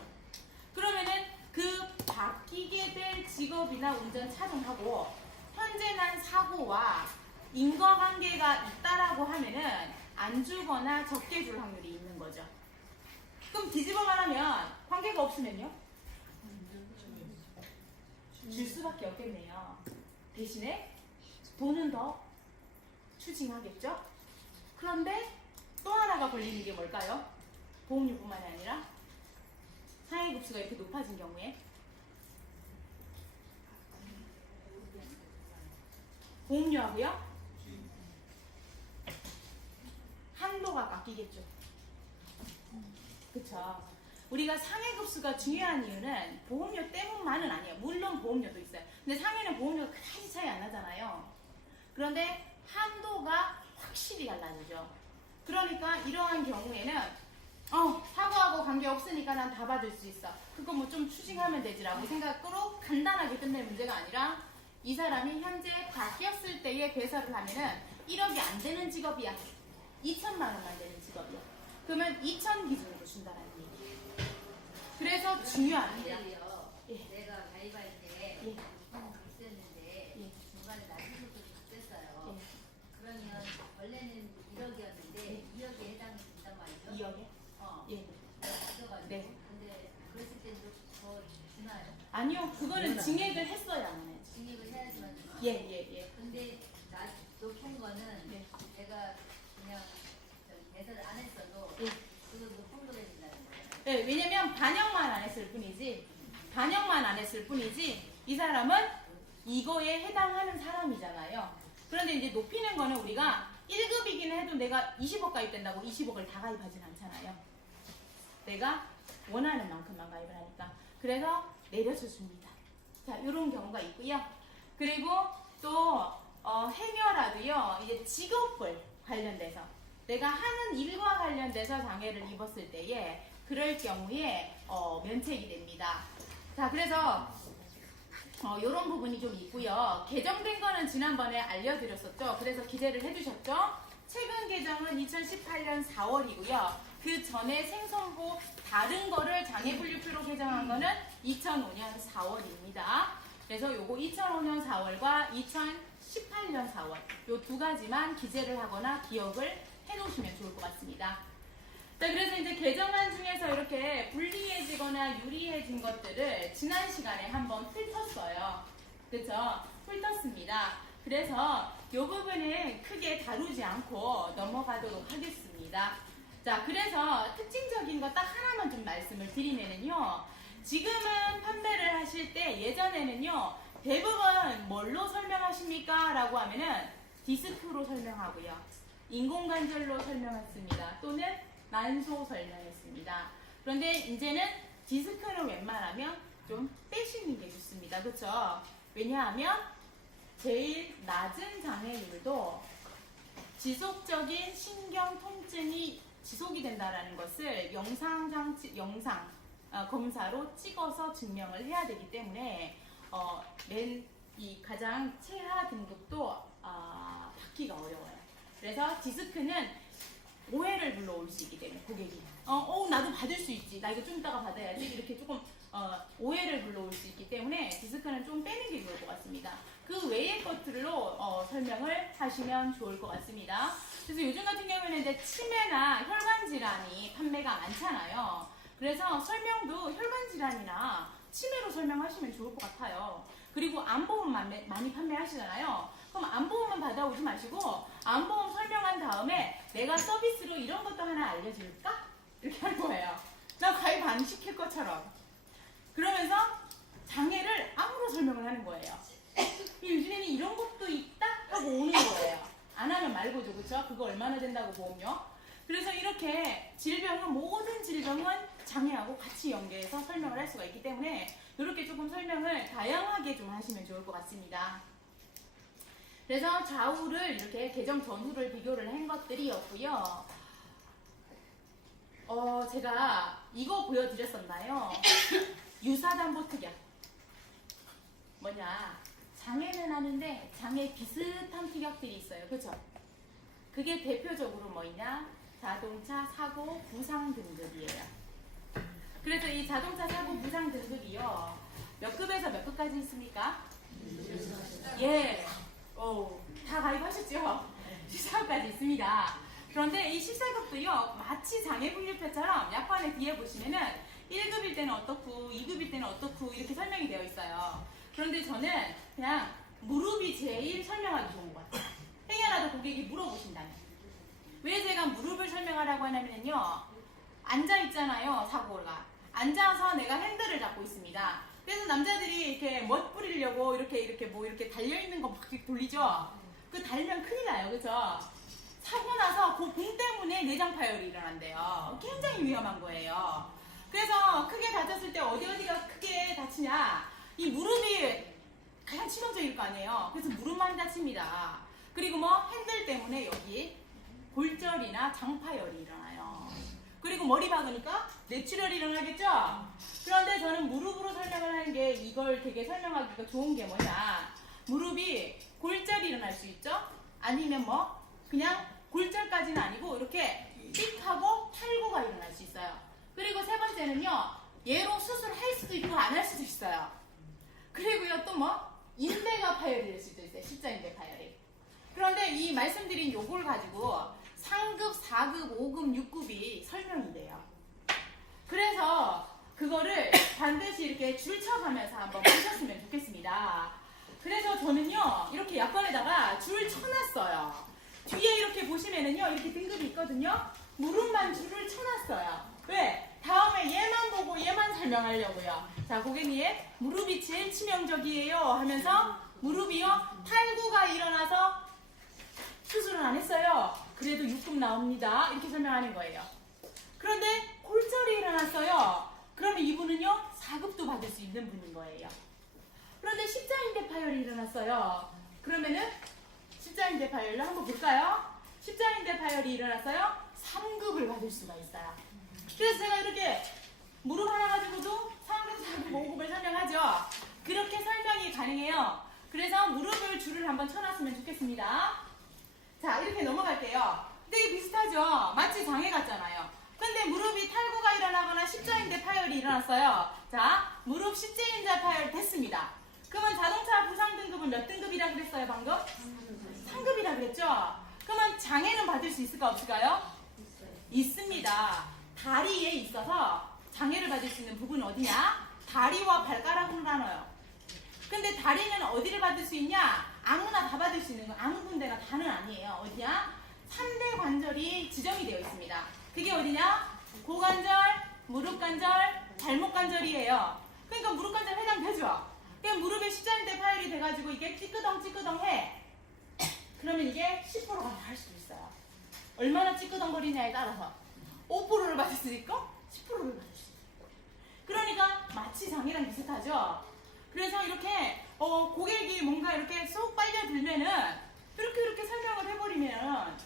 그러면은 그 바뀌게 될 직업이나 운전 차종하고 현재 난 사고와 인과관계가 있다라고 하면은 안 주거나 적게 줄 확률이 있는 거죠. 그럼 뒤집어 말하면 관계가 없으면요? 줄 수밖에 없겠네요. 대신에 돈은 더 추징하겠죠? 그런데 또 하나가 걸리는 게 뭘까요? 보험료뿐만이 아니라 상해급수가 이렇게 높아진 경우에 보험료하고요? 한도가 깎이겠죠. 그쵸? 우리가 상해급수가 중요한 이유는 보험료 때문만은 아니에요. 물론 보험료도 있어요. 근데 상해는 보험료가 그다지 차이 안 나잖아요. 그런데 한도가 확실히 달라지죠. 그러니까 이러한 경우에는 사고하고 관계없으니까 난 다 받을 수 있어. 그거 뭐 좀 추징하면 되지라고 생각으로 간단하게 끝낼 문제가 아니라 이 사람이 현재 바뀌었을 때의 배설을 하면은 1억이 안 되는 직업이야. 2천만 원만 되는 직업이야. 그러면 2천 기준으로 준다는 얘기예요. 그래서 중요합니다. 예. 내가 가입할 때 예. 있었는데 예. 중간에 낮춰서 바뀌었어요. 예. 그러면 원래는 1억이었는데 2억에 해당이 된단 말이죠. 2억에? 예. 예. 바뀌어가지고. 네. 근데 그랬을 때도 더 주나요? 아니요, 그거는 증액을 했어야 하는 거지. 증액을 해야지만. 예. 근데 높은 거는 네. 내가 그냥 배설을 안 했어도 예. 그거 높은 거에 된다는 거예요. 네, 왜냐면 반영만 안 했을 뿐이지, 반영만 안 했을 뿐이지, 이 사람은 이거에 해당하는 사람이잖아요. 그런데 이제 높이는 거는 우리가 1급이긴 해도 내가 20억 가입된다고 20억을 다 가입하진 않잖아요. 내가 원하는 만큼만 가입을 하니까. 그래서 내려줘 줍니다. 자, 이런 경우가 있고요. 그리고 또 행여라도요, 이제 직업을 관련돼서 내가 하는 일과 관련돼서 장애를 입었을 때에 그럴 경우에 면책이 됩니다. 자, 그래서 이런 부분이 좀 있고요. 개정된 거는 지난번에 알려드렸었죠. 그래서 기대를 해주셨죠. 최근 개정은 2018년 4월이고요. 그 전에 생선보 다른 거를 장애분류표로 개정한 거는 2005년 4월입니다. 그래서 요거 2005년 4월과 2018년 4월 요 두 가지만 기재를 하거나 기억을 해놓으시면 좋을 것 같습니다. 자, 그래서 이제 개정안 중에서 이렇게 불리해지거나 유리해진 것들을 지난 시간에 한번 훑었어요. 그쵸? 훑었습니다. 그래서 이 부분은 크게 다루지 않고 넘어가도록 하겠습니다. 자, 그래서 특징적인 거 딱 하나만 좀 말씀을 드리면은요. 지금은 판매를 하실 때 예전에는요. 대부분 뭘로 설명하십니까? 라고 하면은 디스크로 설명하고요. 인공관절로 설명했습니다. 또는 난소 설명했습니다. 그런데 이제는 디스크는 웬만하면 좀 빼시는 게 좋습니다. 그렇죠? 왜냐하면 제일 낮은 장애율도 지속적인 신경 통증이 지속이 된다는 것을 영상 검사로 찍어서 증명을 해야 되기 때문에 맨 이 가장 최하 등급도 받기가 어려워요. 그래서 디스크는 오해를 불러올 수 있기 때문에 고객이 나도 받을 수 있지, 나 이거 좀 이따가 받아야지, 이렇게 조금 오해를 불러올 수 있기 때문에 디스크는 좀 빼는 게 좋을 것 같습니다. 그 외의 것들로 설명을 하시면 좋을 것 같습니다. 그래서 요즘 같은 경우에는 이제 치매나 혈관 질환이 판매가 많잖아요. 그래서 설명도 혈관 질환이나 치매로 설명하시면 좋을 것 같아요. 그리고 암보험 많이 판매하시잖아요. 그럼 암보험만 받아오지 마시고 암보험 설명한 다음에 내가 서비스로 이런 것도 하나 알려줄까? 이렇게 하는 거예요. 나 가입 안 시킬 것처럼. 그러면서 장애를 암으로 설명을 하는 거예요. 요즘에는 이런 것도 있다? 하고 오는 거예요. 안 하면 말고죠. 그쵸? 그거 얼마나 된다고 보험료? 그래서 이렇게 모든 질병은 장애하고 같이 연계해서 설명을 할 수가 있기 때문에 이렇게 조금 설명을 다양하게 좀 하시면 좋을 것 같습니다. 그래서 좌우를 이렇게 개정 전후를 비교를 한 것들이었고요. 제가 이거 보여드렸었나요? 유사담보 특약. 뭐냐? 장애는 하는데 장애 비슷한 특약들이 있어요. 그죠? 그게 대표적으로 뭐냐? 자동차 사고 부상 등급이에요. 그래서 이 자동차 사고 부상 등급이요. 몇 급에서 몇 급까지 있습니까? 예. 다 가입하셨죠? 14급까지 있습니다. 그런데 이 14급도요, 마치 장애분류표처럼 약관의 뒤에 보시면은 1급일 때는 어떻고, 2급일 때는 어떻고, 이렇게 설명이 되어 있어요. 그런데 저는 그냥 무릎이 제일 설명하기 좋은 것 같아요. 행여라도 고객이 물어보신다면. 왜 제가 무릎을 설명하라고 하냐면요, 앉아있잖아요, 사고가. 앉아서 내가 핸들을 잡고 있습니다. 그래서 남자들이 이렇게 멋 부리려고 이렇게 달려있는 거 막 돌리죠? 그 달리면 큰일 나요, 그죠? 사고 나서 그 공 때문에 내장 파열이 일어난대요. 굉장히 위험한 거예요. 그래서 크게 다쳤을 때 어디가 크게 다치냐? 이 무릎이 가장 치명적일 거 아니에요. 그래서 무릎만 다칩니다. 그리고 뭐 핸들 때문에 여기 골절이나 장파열이 일어나요. 그리고 머리 박으니까 뇌출혈이 일어나겠죠? 그런데 저는 무릎으로 설명을 하는 게 이걸 되게 설명하기가 좋은 게 뭐냐? 무릎이 골절이 일어날 수 있죠? 아니면 뭐 그냥 골절까지는 아니고 이렇게 삑 하고 탈구가 일어날 수 있어요. 그리고 세 번째는요, 얘로 수술할 수도 있고 안 할 수도 있어요. 그리고요 또 뭐 인대가 파열이 될 수도 있어요. 십자인대 파열이. 그런데 이 말씀드린 요걸 가지고 3급, 4급, 5급, 6급이 설명이 돼요. 그래서 그거를 반드시 이렇게 줄쳐가면서 한번 보셨으면 좋겠습니다. 그래서 저는요, 이렇게 약관에다가 줄 쳐놨어요. 뒤에 이렇게 보시면은요, 이렇게 등급이 있거든요. 무릎만 줄을 쳐놨어요. 왜? 다음에 얘만 보고 얘만 설명하려고요. 자, 고객님, 무릎이 제일 치명적이에요 하면서 무릎이요, 탈구가 일어나서 수술은 안 했어요. 그래도 6급 나옵니다. 이렇게 설명하는 거예요. 그런데 골절이 일어났어요. 그러면 이분은요, 4급도 받을 수 있는 분인 거예요. 그런데 십자인대 파열이 일어났어요. 그러면은 십자인대 파열을 한번 볼까요? 십자인대 파열이 일어났어요. 3급을 받을 수가 있어요. 그래서 제가 이렇게 무릎 하나 가지고도 3급, 4급, 5급을 설명하죠. 그렇게 설명이 가능해요. 그래서 무릎을 줄을 한번 쳐놨으면 좋겠습니다. 자, 이렇게 넘어갈게요. 되게 비슷하죠? 마치 장애 같잖아요. 근데 무릎이 탈구가 일어나거나 십자인대 파열이 일어났어요. 자, 무릎 십자인대 파열 됐습니다. 그러면 자동차 부상 등급은 몇 등급이라 그랬어요, 방금? 3급이라 그랬죠? 그러면 장애는 받을 수 있을까, 없을까요? 있습니다. 다리에 있어서 장애를 받을 수 있는 부분은 어디냐? 다리와 발가락으로 나눠요. 근데 다리는 어디를 받을 수 있냐? 아무나 다 받을 수 있는 건 아무 군데나 다는 아니에요. 어디냐? 3대 관절이 지정이 되어 있습니다. 그게 어디냐? 고관절, 무릎관절, 발목관절이에요. 그러니까 무릎관절 해당되죠? 그냥 무릎에 십자인대 파열이 돼가지고 이게 찌끄덩 해. 그러면 이게 10%가 나갈 수도 있어요. 얼마나 찌끄덩거리냐에 따라서 5%를 받을 수도 있고 10%를 받을 수도 있고. 그러니까 마취 장애랑 비슷하죠. 그래서 이렇게 고객이 뭔가 이렇게 쏙 빨려들면은 이렇게 설명을 해버리면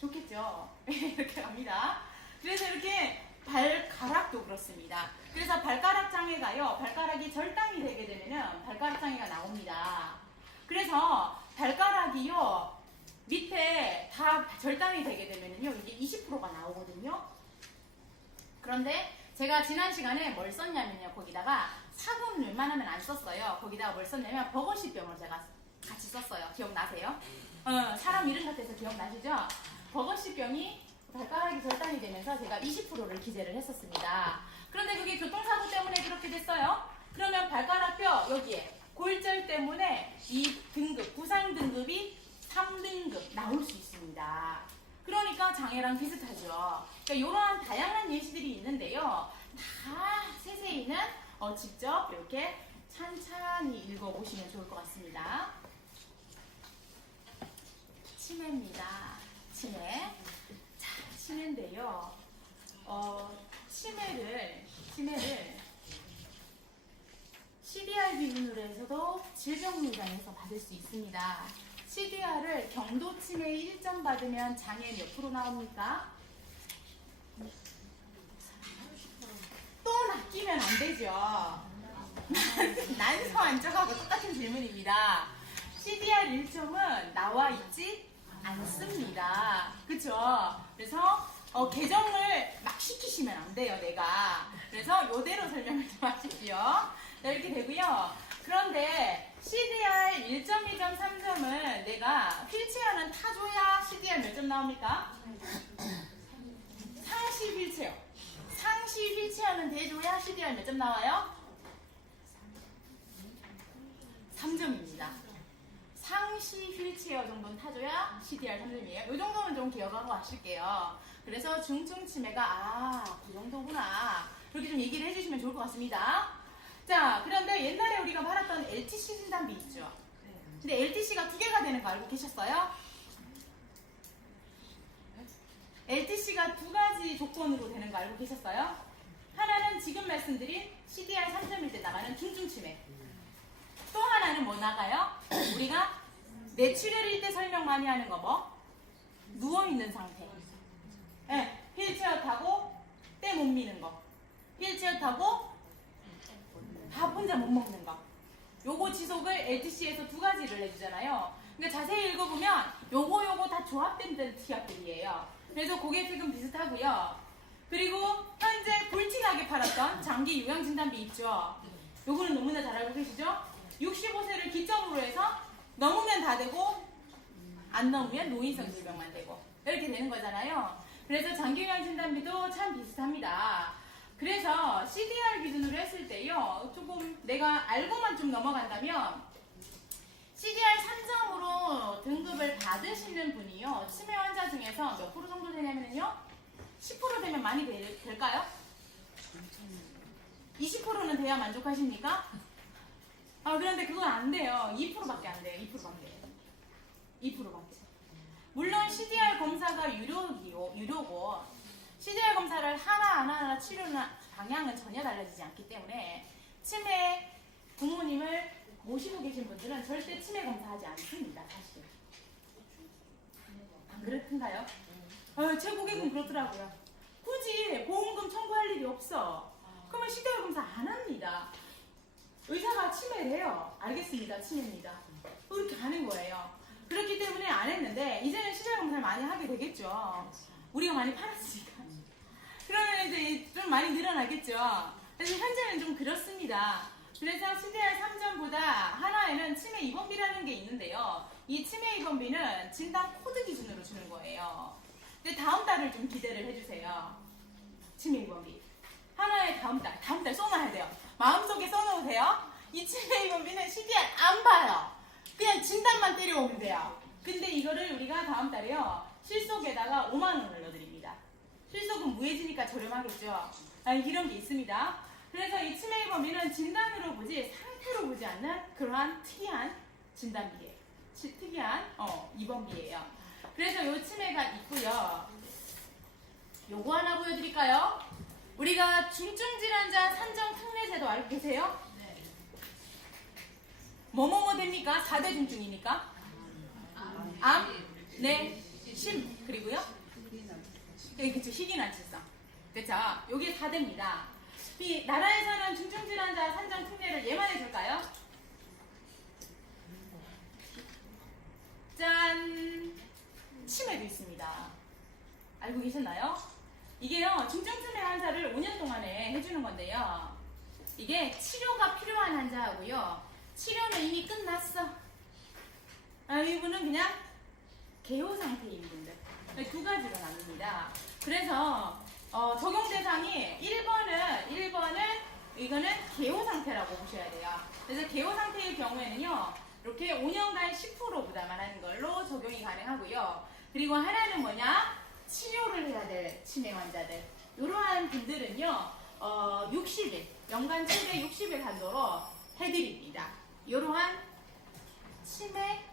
좋겠죠. 이렇게 갑니다. 그래서 이렇게 발가락도 그렇습니다. 그래서 발가락 장애가요, 발가락이 절단이 되게 되면은 발가락 장애가 나옵니다. 그래서 발가락이요, 밑에 다 절단이 되게 되면은요, 이게 20%가 나오거든요. 그런데 제가 지난 시간에 뭘 썼냐면요, 거기다가 사고는 웬만하면 안 썼어요. 거기다가 뭘 썼냐면 버거시병을 제가 같이 썼어요. 기억나세요? 사람 이름 같아서 기억나시죠? 버거시병이 발가락이 절단이 되면서 제가 20%를 기재를 했었습니다. 그런데 그게 교통사고 때문에 그렇게 됐어요. 그러면 발가락뼈 여기에 골절 때문에 이 등급, 부상 등급이 3등급 나올 수 있습니다. 그러니까 장애랑 비슷하죠. 그러니까 이러한 다양한 예시들이 있는데요. 다 세세히는 직접 이렇게 찬찬히 읽어보시면 좋을 것 같습니다. 치매입니다. 치매. 자, 치매인데요. 치매를 CDR 기준으로 해서도 질병문장에서 받을 수 있습니다. CDR을 경도 치매 1점 받으면 장애 몇 프로 나옵니까? 또 낚이면 안 되죠. 난서 안쪽하고 똑같은 질문입니다. CDR 1점은 나와 있지 않습니다. 그쵸? 그래서 개정을 막 시키시면 안 돼요, 내가. 그래서 이대로 설명을 좀 하십시오. 네, 이렇게 되고요. 그런데 CDR 1.2점, 3점은 내가 휠체어는 타줘야 CDR 몇 점 나옵니까? 상시 휠체어. 상시 휠체어는 대줘야 CDR 몇 점 나와요? 3점입니다. 상시 휠체어 정도는 타줘야 CDR 3점이에요. 이 정도는 좀 기억하고 가실게요. 그래서 중증 치매가 그 정도구나. 그렇게 좀 얘기를 해주시면 좋을 것 같습니다. 자, 그런데 옛날에 우리가 말했던 LTC 진단비 있죠. 근데 LTC가 두 개가 되는 거 알고 계셨어요? LTC가 두 가지 조건으로 되는 거 알고 계셨어요? 하나는 지금 말씀드린 CDR 3점일 때 나가는 중증 치매. 또 하나는 뭐 나가요? 우리가 뇌출혈일 때 설명 많이 하는 거 뭐? 누워있는 상태. 네, 휠체어 타고 때 못 미는 거. 휠체어 타고 밥 혼자 못 먹는 거. 요거 지속을 LTC에서 두 가지를 해주잖아요. 그러니까 자세히 읽어보면 요거 다 조합된 티압들이에요. 그래서 그게 지금 비슷하고요. 그리고 현재 불티나게 팔았던 장기 요양진단비 있죠. 요거는 너무나 잘 알고 계시죠? 65세를 기점으로 해서 넘으면 다 되고 안 넘으면 노인성 질병만 되고 이렇게 되는 거잖아요. 그래서 장기 요양진단비도 참 비슷합니다. 그래서 CDR 기준으로 했을 때요, 조금 내가 알고만 좀 넘어간다면 CDR 3점으로 등급을 받으시는 분이요, 치매 환자 중에서 몇 프로 정도 되냐면요, 10% 되면 많이 될까요? 20%는 돼야 만족하십니까? 그런데 그건 안 돼요. 2%밖에 안 돼요. 2%밖에. 물론 CDR 검사가 유료고 CDR 검사를 하나하나 치료나 방향은 전혀 달라지지 않기 때문에 치매 부모님을 모시고 계신 분들은 절대 치매 검사하지 않습니다. 사실. 안 그렇던가요? 제 고객은 그렇더라고요. 굳이 보험금 청구할 일이 없어. 그러면 CDR 검사 안 합니다. 의사가 치매래요. 알겠습니다. 치매입니다. 그렇게 하는 거예요. 그렇기 때문에 안 했는데 이제는 CDR 검사를 많이 하게 되겠죠. 우리가 많이 팔았으니까. 그러면 이제 좀 많이 늘어나겠죠. 그래서 현재는 좀 그렇습니다. 그래서 CDR 3점보다 하나에는 치매 입원비라는 게 있는데요. 이 치매 입원비는 진단 코드 기준으로 주는 거예요. 근데 다음 달을 좀 기대를 해주세요. 치매 입원비. 하나에 다음 달 써놔야 돼요. 마음속에 써놓으세요. 이 치매 입원비는 CDR 안 봐요. 그냥 진단만 때려오면 돼요. 근데 이거를 우리가 다음 달에요, 실속에다가 5만 원을 넣어드립니다. 실속은 무해지니까 저렴하겠죠. 이런 게 있습니다. 그래서 이 치매 입원비는 진단으로 보지 상태로 보지 않는 그러한 특이한 진단비예요. 특이한 입원비예요. 그래서 이 치매가 있고요. 요거 하나 보여드릴까요? 우리가 중증질환자 산정 특례제도 알고 계세요? 네. 뭐뭐뭐 됩니까? 4대 중증이니까. 암, 네, 심, 그리고요? 그쵸, 희귀난치성. 그쵸? 요게 4대입니다. 이 나라에서는 중증질환자 산정 특례를 얘만 해줄까요? 짠! 치매도 있습니다. 알고 계셨나요? 이게요, 중증치매 환자를 5년 동안에 해주는 건데요. 이게 치료가 필요한 환자하고요, 치료는 이미 끝났어. 이분은 그냥 개요 상태인 분들. 두 가지로 나뉩니다. 그래서 적용 대상이 1번은 이거는 개요 상태라고 보셔야 돼요. 그래서 개요 상태의 경우에는요, 이렇게 5년간 10% 부담을 하는 걸로 적용이 가능하고요. 그리고 하나는 뭐냐? 치료를 해야 될 치매 환자들. 이러한 분들은요, 60일, 연간 최대 60일 한도로 해드립니다. 이러한 치매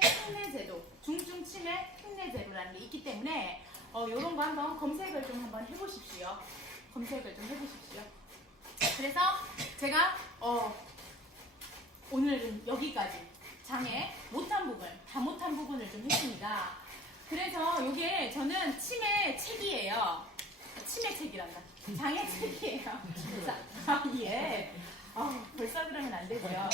특례제도, 중증 치매 특례제도라는 게 있기 때문에 이런 거 한번 검색을 좀 한번 해보십시오. 그래서 제가 오늘은 여기까지 장애 못한 부분을 좀 했습니다. 그래서 이게 저는 치매 책이에요. 치매 책이란다. 장애 책이에요. 예. 벌써 그러면 안 되고요.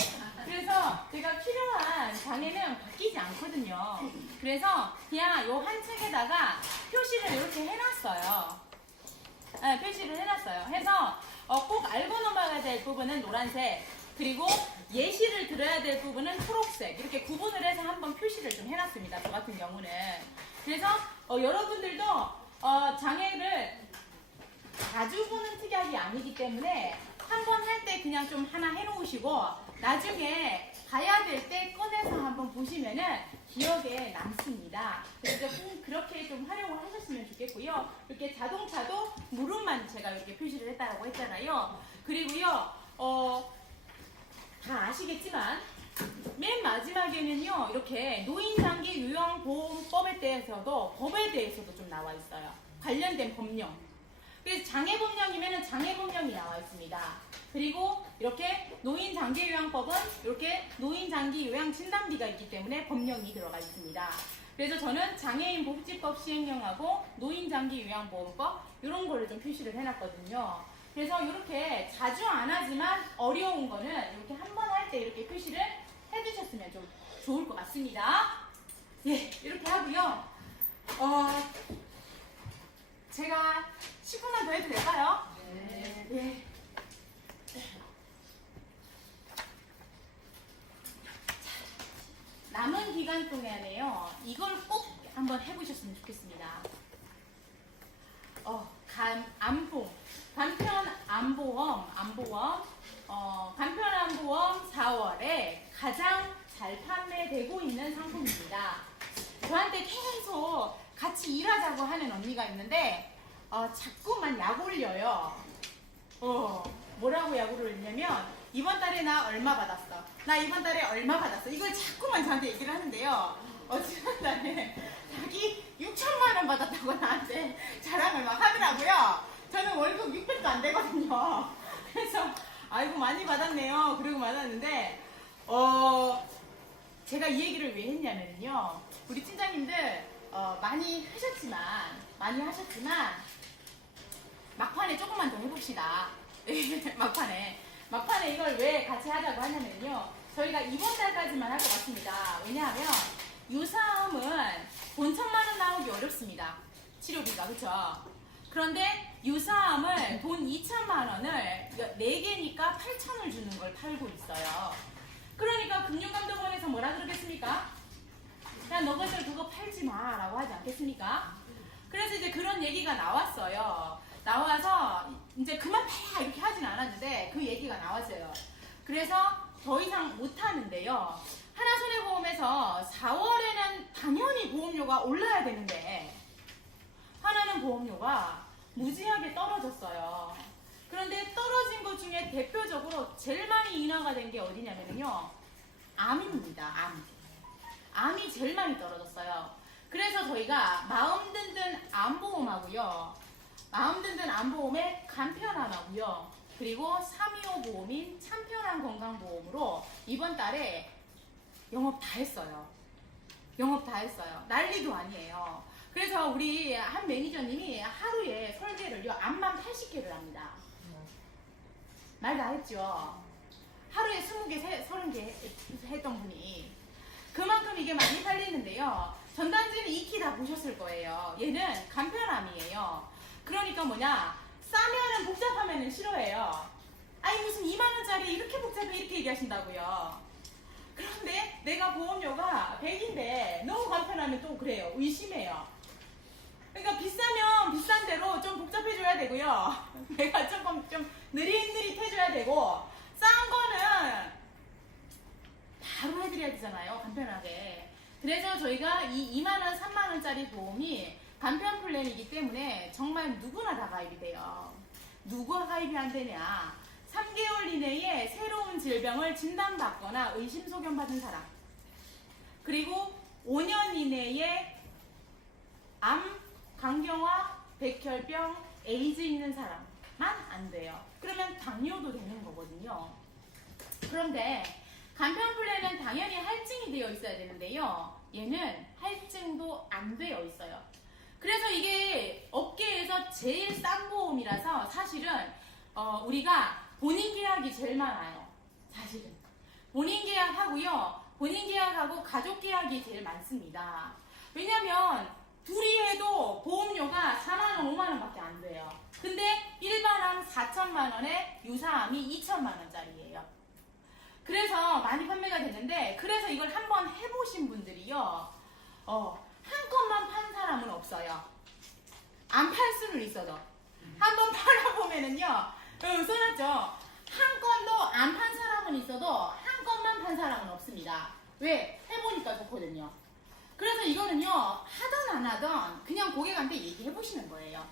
그래서 제가 필요한 장애는 바뀌지 않거든요. 그래서 그냥 요 한 책에다가 표시를 이렇게 해놨어요. 네, 표시를 해놨어요. 해서 꼭 알고 넘어가야 될 부분은 노란색, 그리고 예시를 들어야 될 부분은 초록색, 이렇게 구분을 해서 한번 표시를 좀 해놨습니다. 저 같은 경우는. 그래서 여러분들도 장애를 자주 보는 특약이 아니기 때문에 한 번 할 때 그냥 좀 하나 해놓으시고 나중에 가야 될 때 꺼내서 한번 보시면은 기억에 남습니다. 그래서 그렇게 좀 활용을 하셨으면 좋겠고요. 이렇게 자동차도 무릎만 제가 이렇게 표시를 했다고 했잖아요. 그리고요, 다 아시겠지만 맨 마지막에는요, 이렇게 노인장기 요양보험법에 대해서도 법에 대해서도 좀 나와 있어요. 관련된 법령. 그래서 장애법령이면은 장애법령이 나와 있습니다. 그리고 이렇게 노인장기요양법은 이렇게 노인장기요양진단비가 있기 때문에 법령이 들어가 있습니다. 그래서 저는 장애인 복지법 시행령하고 노인장기요양보험법 이런 거를 좀 표시를 해놨거든요. 그래서 이렇게 자주 안 하지만 어려운 거는 이렇게 한 번 할 때 이렇게 표시를 해두셨으면 좀 좋을 것 같습니다. 예, 이렇게 하고요. 제가 10분만 더 해도 될까요? 네. 예. 남은 기간 동안에요, 이걸 꼭 한번 해보셨으면 좋겠습니다. 간편안보험 4월에 가장 잘 판매되고 있는 상품입니다. 저한테 계속 같이 일하자고 하는 언니가 있는데 자꾸만 약 올려요. 뭐라고 약을 올리냐면 이번 달에 나 얼마 받았어. 나 이번 달에 얼마 받았어. 이걸 자꾸만 저한테 얘기를 하는데요. 지난달에 자기 6천만 원 받았다고 나한테 자랑을 막 하더라고요. 저는 월급 600도 안 되거든요. 그래서 아이고 많이 받았네요. 그러고 받았는데 제가 이 얘기를 왜 했냐면요. 우리 팀장님들 많이 하셨지만 막판에 조금만 더 해봅시다. 막판에 이걸 왜 같이 하자고 하냐면요. 저희가 이번 달까지만 할 것 같습니다. 왜냐하면 유사암은 돈 1,000만 원 나오기 어렵습니다. 치료비가, 그쵸? 그런데 유사암을 돈 2천만 원을 4개니까 8천을 주는 걸 팔고 있어요. 그러니까 금융감독원에서 뭐라 그러겠습니까? 야, 너희들 그거 팔지 마 라고 하지 않겠습니까? 그래서 이제 그런 얘기가 나왔어요. 나와서 이제 그만 팔아 이렇게 하진 않았는데 그 얘기가 나왔어요. 그래서 더 이상 못 하는데요. 하나손해보험에서 4월에는 당연히 보험료가 올라야 되는데 하나는 보험료가 무지하게 떨어졌어요. 그런데 떨어진 것 중에 대표적으로 제일 많이 인하가 된 게 어디냐면요. 암입니다. 암이 제일 많이 떨어졌어요. 그래서 저희가 마음든든 암보험하고요. 마음든든 암보험의 간편암하고요. 그리고 325 보험인 참편암 건강보험으로 이번 달에 영업 다 했어요. 난리도 아니에요. 그래서 우리 한 매니저님이 하루에 설계를요, 암만 80개를 합니다. 말 다 했죠? 하루에 20개, 30개 했던 분이. 그만큼 이게 많이 팔리는데요. 전단지는 익히 다 보셨을 거예요. 얘는 간편암이에요. 그러니까 싸면은 복잡하면은 싫어해요. 아니 무슨 2만원짜리 이렇게 복잡해 이렇게 얘기하신다고요. 그런데 내가 보험료가 100인데 너무 간편하면 또 그래요. 의심해요. 그러니까 비싸면 비싼 대로 좀 복잡해줘야 되고요. 내가 조금 좀 느릿느릿해줘야 되고, 싼 거는 바로 해드려야 되잖아요. 간편하게. 그래서 저희가 이 2만원, 3만원짜리 보험이 간편 플랜이기 때문에 정말 누구나 다 가입이 돼요. 누가 가입이 안 되냐? 3개월 이내에 새로운 질병을 진단받거나 의심소견받은 사람, 그리고 5년 이내에 암, 간경화, 백혈병, 에이즈 있는 사람만 안 돼요. 그러면 당뇨도 되는 거거든요. 그런데 간편 플랜은 당연히 할증이 되어 있어야 되는데요. 얘는 할증도 안 되어 있어요. 그래서 이게 업계에서 제일 싼 보험이라서 사실은 우리가 본인 계약이 제일 많아요. 사실은. 본인 계약하고요. 본인 계약하고 가족 계약이 제일 많습니다. 왜냐면 둘이 해도 보험료가 4만원, 5만원밖에 안 돼요. 근데 일반암 4천만원에 유사암이 2천만원짜리예요. 그래서 많이 판매가 되는데, 그래서 이걸 한번 해보신 분들이요, 한 건만 판 사람은 없어요. 안 팔 수는 있어도. 한번 팔아보면은요, 써놨죠? 한 건도 안 판 사람은 있어도 한 건만 판 사람은 없습니다. 왜? 해보니까 좋거든요. 그래서 이거는요, 하던 안 하던 그냥 고객한테 얘기해보시는 거예요.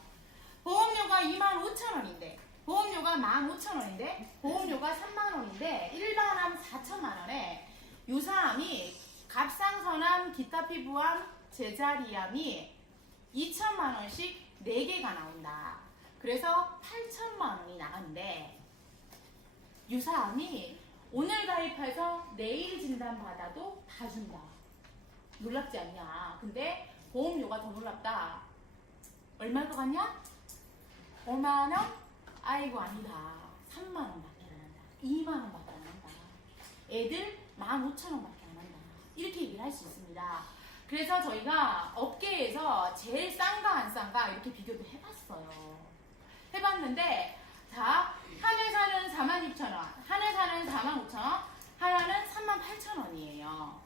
보험료가 25,000원인데, 보험료가 15,000원인데, 보험료가 3만원인데, 일반암 4천만원에 유사암이 갑상선암, 기타 피부암, 제자리암이 2천만원씩 4개가 나온다. 그래서 8천만원이 나가는데, 유사암이 오늘 가입해서 내일 진단받아도 다 준다. 놀랍지 않냐? 근데 보험료가 더 놀랍다. 얼마일 것 같냐? 5만원? 아이고 아니다. 3만원밖에 안 한다. 2만원밖에 안 한다. 애들 15,000원밖에 안 한다. 이렇게 얘기를 할 수 있습니다. 그래서 저희가 업계에서 제일 싼가 안 싼가 이렇게 비교도 해봤어요. 해봤는데, 자, 한 회사는 46,000원, 한 회사는 45,000원, 하나는 38,000원이에요.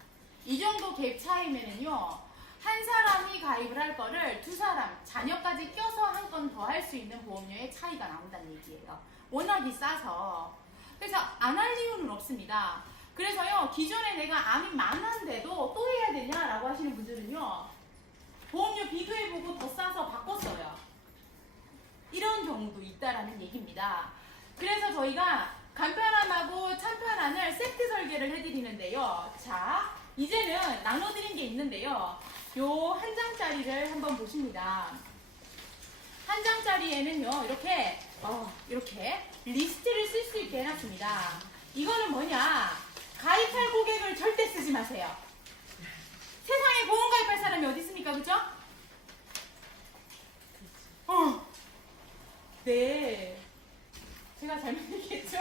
이 정도 갭 차이면은요, 한 사람이 가입을 할 거를 두 사람, 자녀까지 껴서 한 건 더 할 수 있는 보험료의 차이가 나온다는 얘기예요. 워낙이 싸서. 그래서 안 할 이유는 없습니다. 그래서요, 기존에 내가 암이 많은데도 또 해야 되냐라고 하시는 분들은요, 보험료 비교해보고 더 싸서 바꿨어요. 이런 경우도 있다라는 얘기입니다. 그래서 저희가 간편함하고 찬편함을 세트 설계를 해드리는데요. 자, 이제는 나눠드린 게 있는데요. 요 한 장짜리를 한번 보십니다. 한 장짜리에는요, 이렇게 리스트를 쓸 수 있게 해놨습니다. 이거는 뭐냐? 가입할 고객을 절대 쓰지 마세요. 세상에 보험 가입할 사람이 어디 있습니까? 그죠? 네. 제가 잘못 얘기했죠?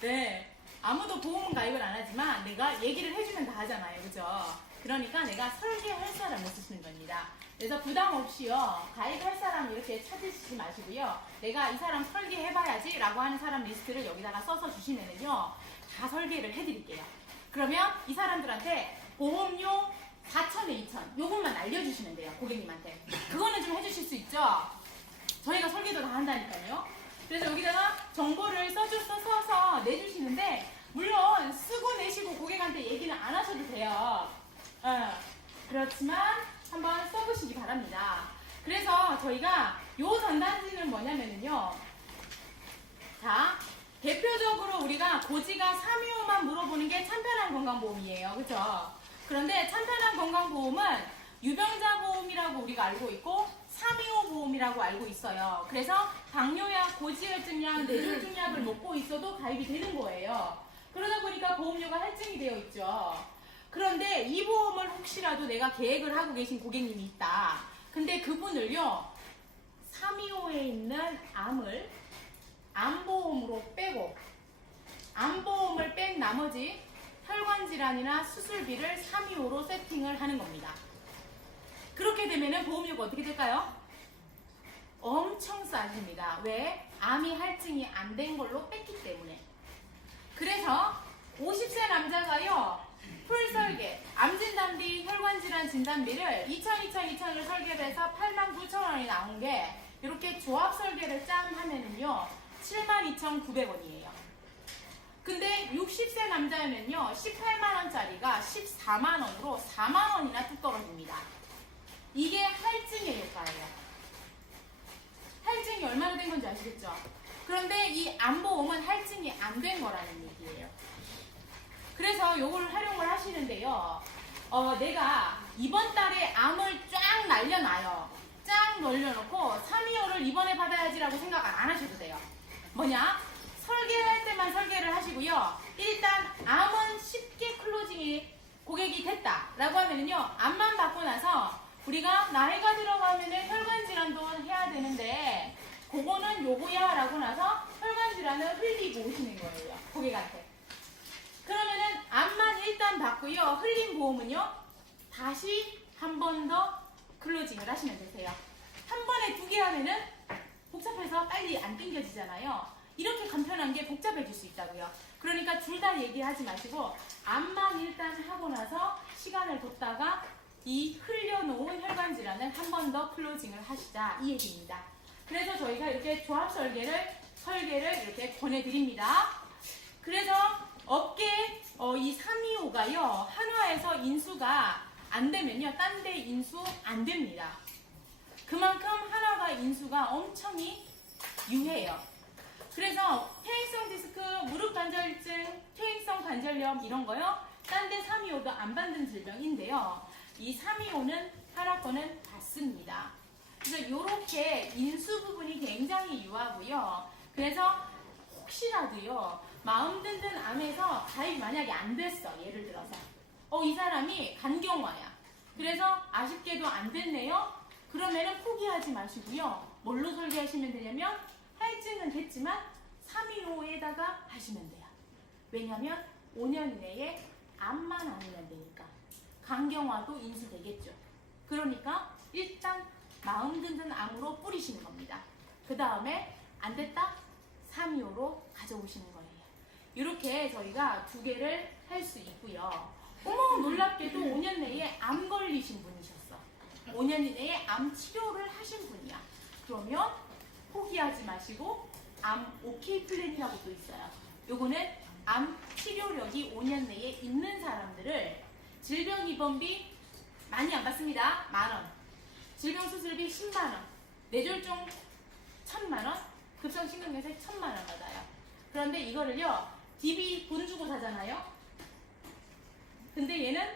네. 아무도 보험 가입을 안 하지만 내가 얘기를 해주면 다 하잖아요. 그죠? 그러니까 내가 설계할 사람을 쓰시는 겁니다. 그래서 부담 없이요, 가입할 사람 이렇게 찾으시지 마시고요, 내가 이 사람 설계해봐야지 라고 하는 사람 리스트를 여기다가 써서 주시면은요, 다 설계를 해드릴게요. 그러면 이 사람들한테 보험료 4,000에 2,000 요것만 알려주시면 돼요. 고객님한테. 그거는 좀 해주실 수 있죠? 저희가 설계도 다 한다니까요. 그래서 여기다가 정보를 써서 내주시는데, 물론 쓰고 내시고 고객한테 얘기는 안 하셔도 돼요. 그렇지만 한번 써보시기 바랍니다. 그래서 저희가 요 전단지는 뭐냐면요, 자, 대표적으로 우리가 고지가 325만 물어보는 게 찬편한 건강보험이에요. 그죠? 그런데 찬편한 건강보험은 유병자 보험이라고 우리가 알고 있고 325 보험이라고 알고 있어요. 그래서 당뇨약, 고지혈증약, 뇌졸중약을 먹고 있어도 가입이 되는 거예요. 그러다 보니까 보험료가 할증이 되어 있죠. 그런데 이 보험을 혹시라도 내가 계획을 하고 계신 고객님이 있다. 근데 그분을요, 325에 있는 암을 암보험으로 빼고, 암보험을 뺀 나머지 혈관질환이나 수술비를 325로 세팅을 하는 겁니다. 그렇게 되면은 보험료가 어떻게 될까요? 엄청 싸집니다. 왜? 암이 할증이 안 된 걸로 뺐기 때문에. 그래서 50세 남자가요, 풀 설계, 암진단비, 혈관질환 진단비를 2,000을 설계를 해서 89,000원이 나온 게, 이렇게 조합 설계를 짠 하면은요, 72,900원이에요. 근데 60세 남자면요, 18만원짜리가 14만원으로 4만원이나 뚝 떨어집니다. 이게 할증의 효과예요. 할증이 얼마나 된 건지 아시겠죠? 그런데 이 암보험은 할증이 안 된 거라는 얘기예요. 그래서 요걸 활용을 하시는데요, 내가 이번 달에 암을 쫙 날려놔요. 쫙 놀려놓고 325를 이번에 받아야지라고 생각 안 하셔도 돼요. 뭐냐? 설계할 때만 설계를 하시고요. 일단 암은 쉽게 클로징이 고객이 됐다라고 하면은요, 암만 받고 나서 우리가 나이가 들어가면은 혈관 질환도 해야 되는데, 그거는 요거야 라고 나서 혈관 질환을 흘리고 오시는 거예요. 고객한테. 그러면은 암만 일단 받고요. 흘린 보험은요. 다시 한 번 더 클로징을 하시면 되세요. 한 번에 2개 하면은 복잡해서 빨리 안 땡겨지잖아요. 이렇게 간편한 게 복잡해질 수 있다고요. 그러니까 둘 다 얘기하지 마시고 암만 일단 하고 나서 시간을 뒀다가 이 흘려놓은 혈관 질환을 한 번 더 클로징을 하시자 이 얘기입니다. 그래서 저희가 이렇게 조합 설계를 이렇게 권해드립니다. 그래서 업계 이 325가요 한화에서 인수가 안 되면요 딴 데 인수 안 됩니다. 그만큼 한화가 인수가 엄청이 유해요. 그래서 퇴행성 디스크, 무릎 관절증, 퇴행성 관절염 이런 거요 딴 데 325도 안 받는 질병인데요. 이 325는 한화권은 받습니다. 그래서 이렇게 인수 부분이 굉장히 유하고요. 그래서 혹시라도요 마음 든든 암에서 가입 만약에 안 됐어. 예를 들어서 이 사람이 간경화야. 그래서 아쉽게도 안 됐네요. 그러면은 포기하지 마시고요. 뭘로 설계하시면 되냐면 할증은 됐지만 325에다가 하시면 돼요. 왜냐면 5년 이내에 암만 아니면 되니까. 간경화도 인수되겠죠. 그러니까 일단 마음 든든 암으로 뿌리시는 겁니다. 그 다음에 안 됐다? 325로 가져오시는 거예요. 이렇게 저희가 2개를 할 수 있고요. 어머 놀랍게도 5년 내에 암 걸리신 분이셨어. 5년 이내에 암 치료를 하신 분이야. 그러면 포기하지 마시고 암 OK 플랜이라고 또 있어요. 요거는 암 치료력이 5년 내에 있는 사람들을 질병입원비 많이 안 받습니다. 10,000원. 질병수술비 10만원. 뇌졸중 1,000만원. 급성심근경색 1,000만원 받아요. 그런데 이거를요 DB 돈 주고 사잖아요. 근데 얘는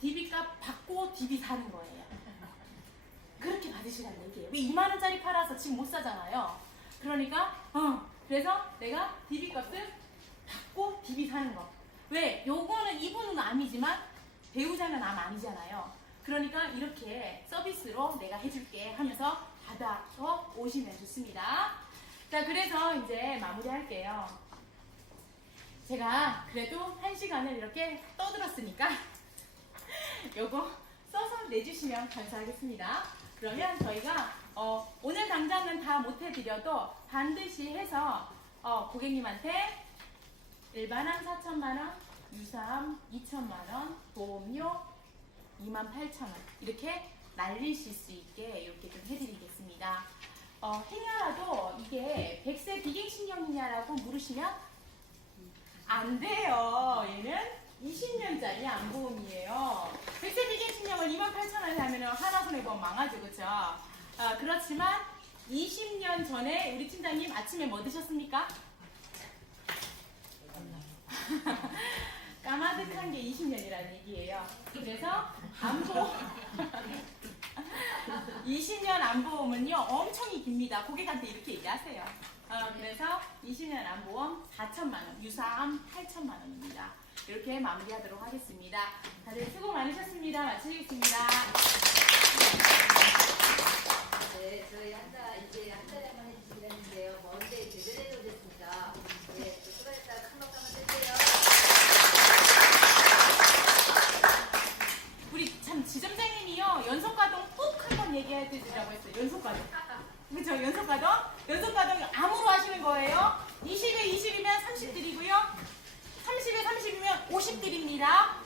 DB 값 받고 DB 사는 거예요. 그렇게 받으시라는 얘기예요. 왜 2만원짜리 팔아서 지금 못 사잖아요. 그러니까 그래서 내가 DB 값을 받고 DB 사는 거. 왜? 요거는 이분은 암이지만 배우자는 암 아니잖아요. 그러니까 이렇게 서비스로 내가 해줄게 하면서 받아서 오시면 좋습니다. 자, 그래서 이제 마무리할게요. 제가 그래도 1시간을 이렇게 떠들었으니까 요거 써서 내주시면 감사하겠습니다. 그러면 저희가 오늘 당장은 다 못해드려도 반드시 해서 고객님한테 일반암 4,000만원, 유사암 2,000만원, 보험료 28,000원 이렇게 날리실 수 있게 이렇게 좀 해드리겠습니다. 행여라도 이게 100세 비갱신경이냐라고 물으시면 안 돼요. 얘는 20년짜리 암보험이에요. 100세 비갱신경을 28,000원에 하면 하나손해보험 망하죠. 그쵸? 그렇지만 20년 전에 우리 팀장님 아침에 뭐 드셨습니까? 까마득한 게 20년이라는 얘기예요. 그래서 암보험 20년 암보험은요 엄청이 깁니다. 고객한테 이렇게 얘기하세요. 그래서 20년 암보험 4,000만원, 유사암 8,000만원입니다. 이렇게 마무리하도록 하겠습니다. 다들 수고 많으셨습니다. 마치겠습니다. 네, 저희 이제 한 달에 한번 해주시려는데요. 먼데 제대로 됐습니다. 네, 수고했다. 큰 박수 한번 주세요. 우리 참 지점장님이요 연속가동 꼭 한번 얘기해 드리라고 했어요. 연속가동. 그렇죠? 연속가동? 연속가동 암으로 하시는 거예요. 20에 20이면 30 드리고요. 30에 30이면 50 드립니다.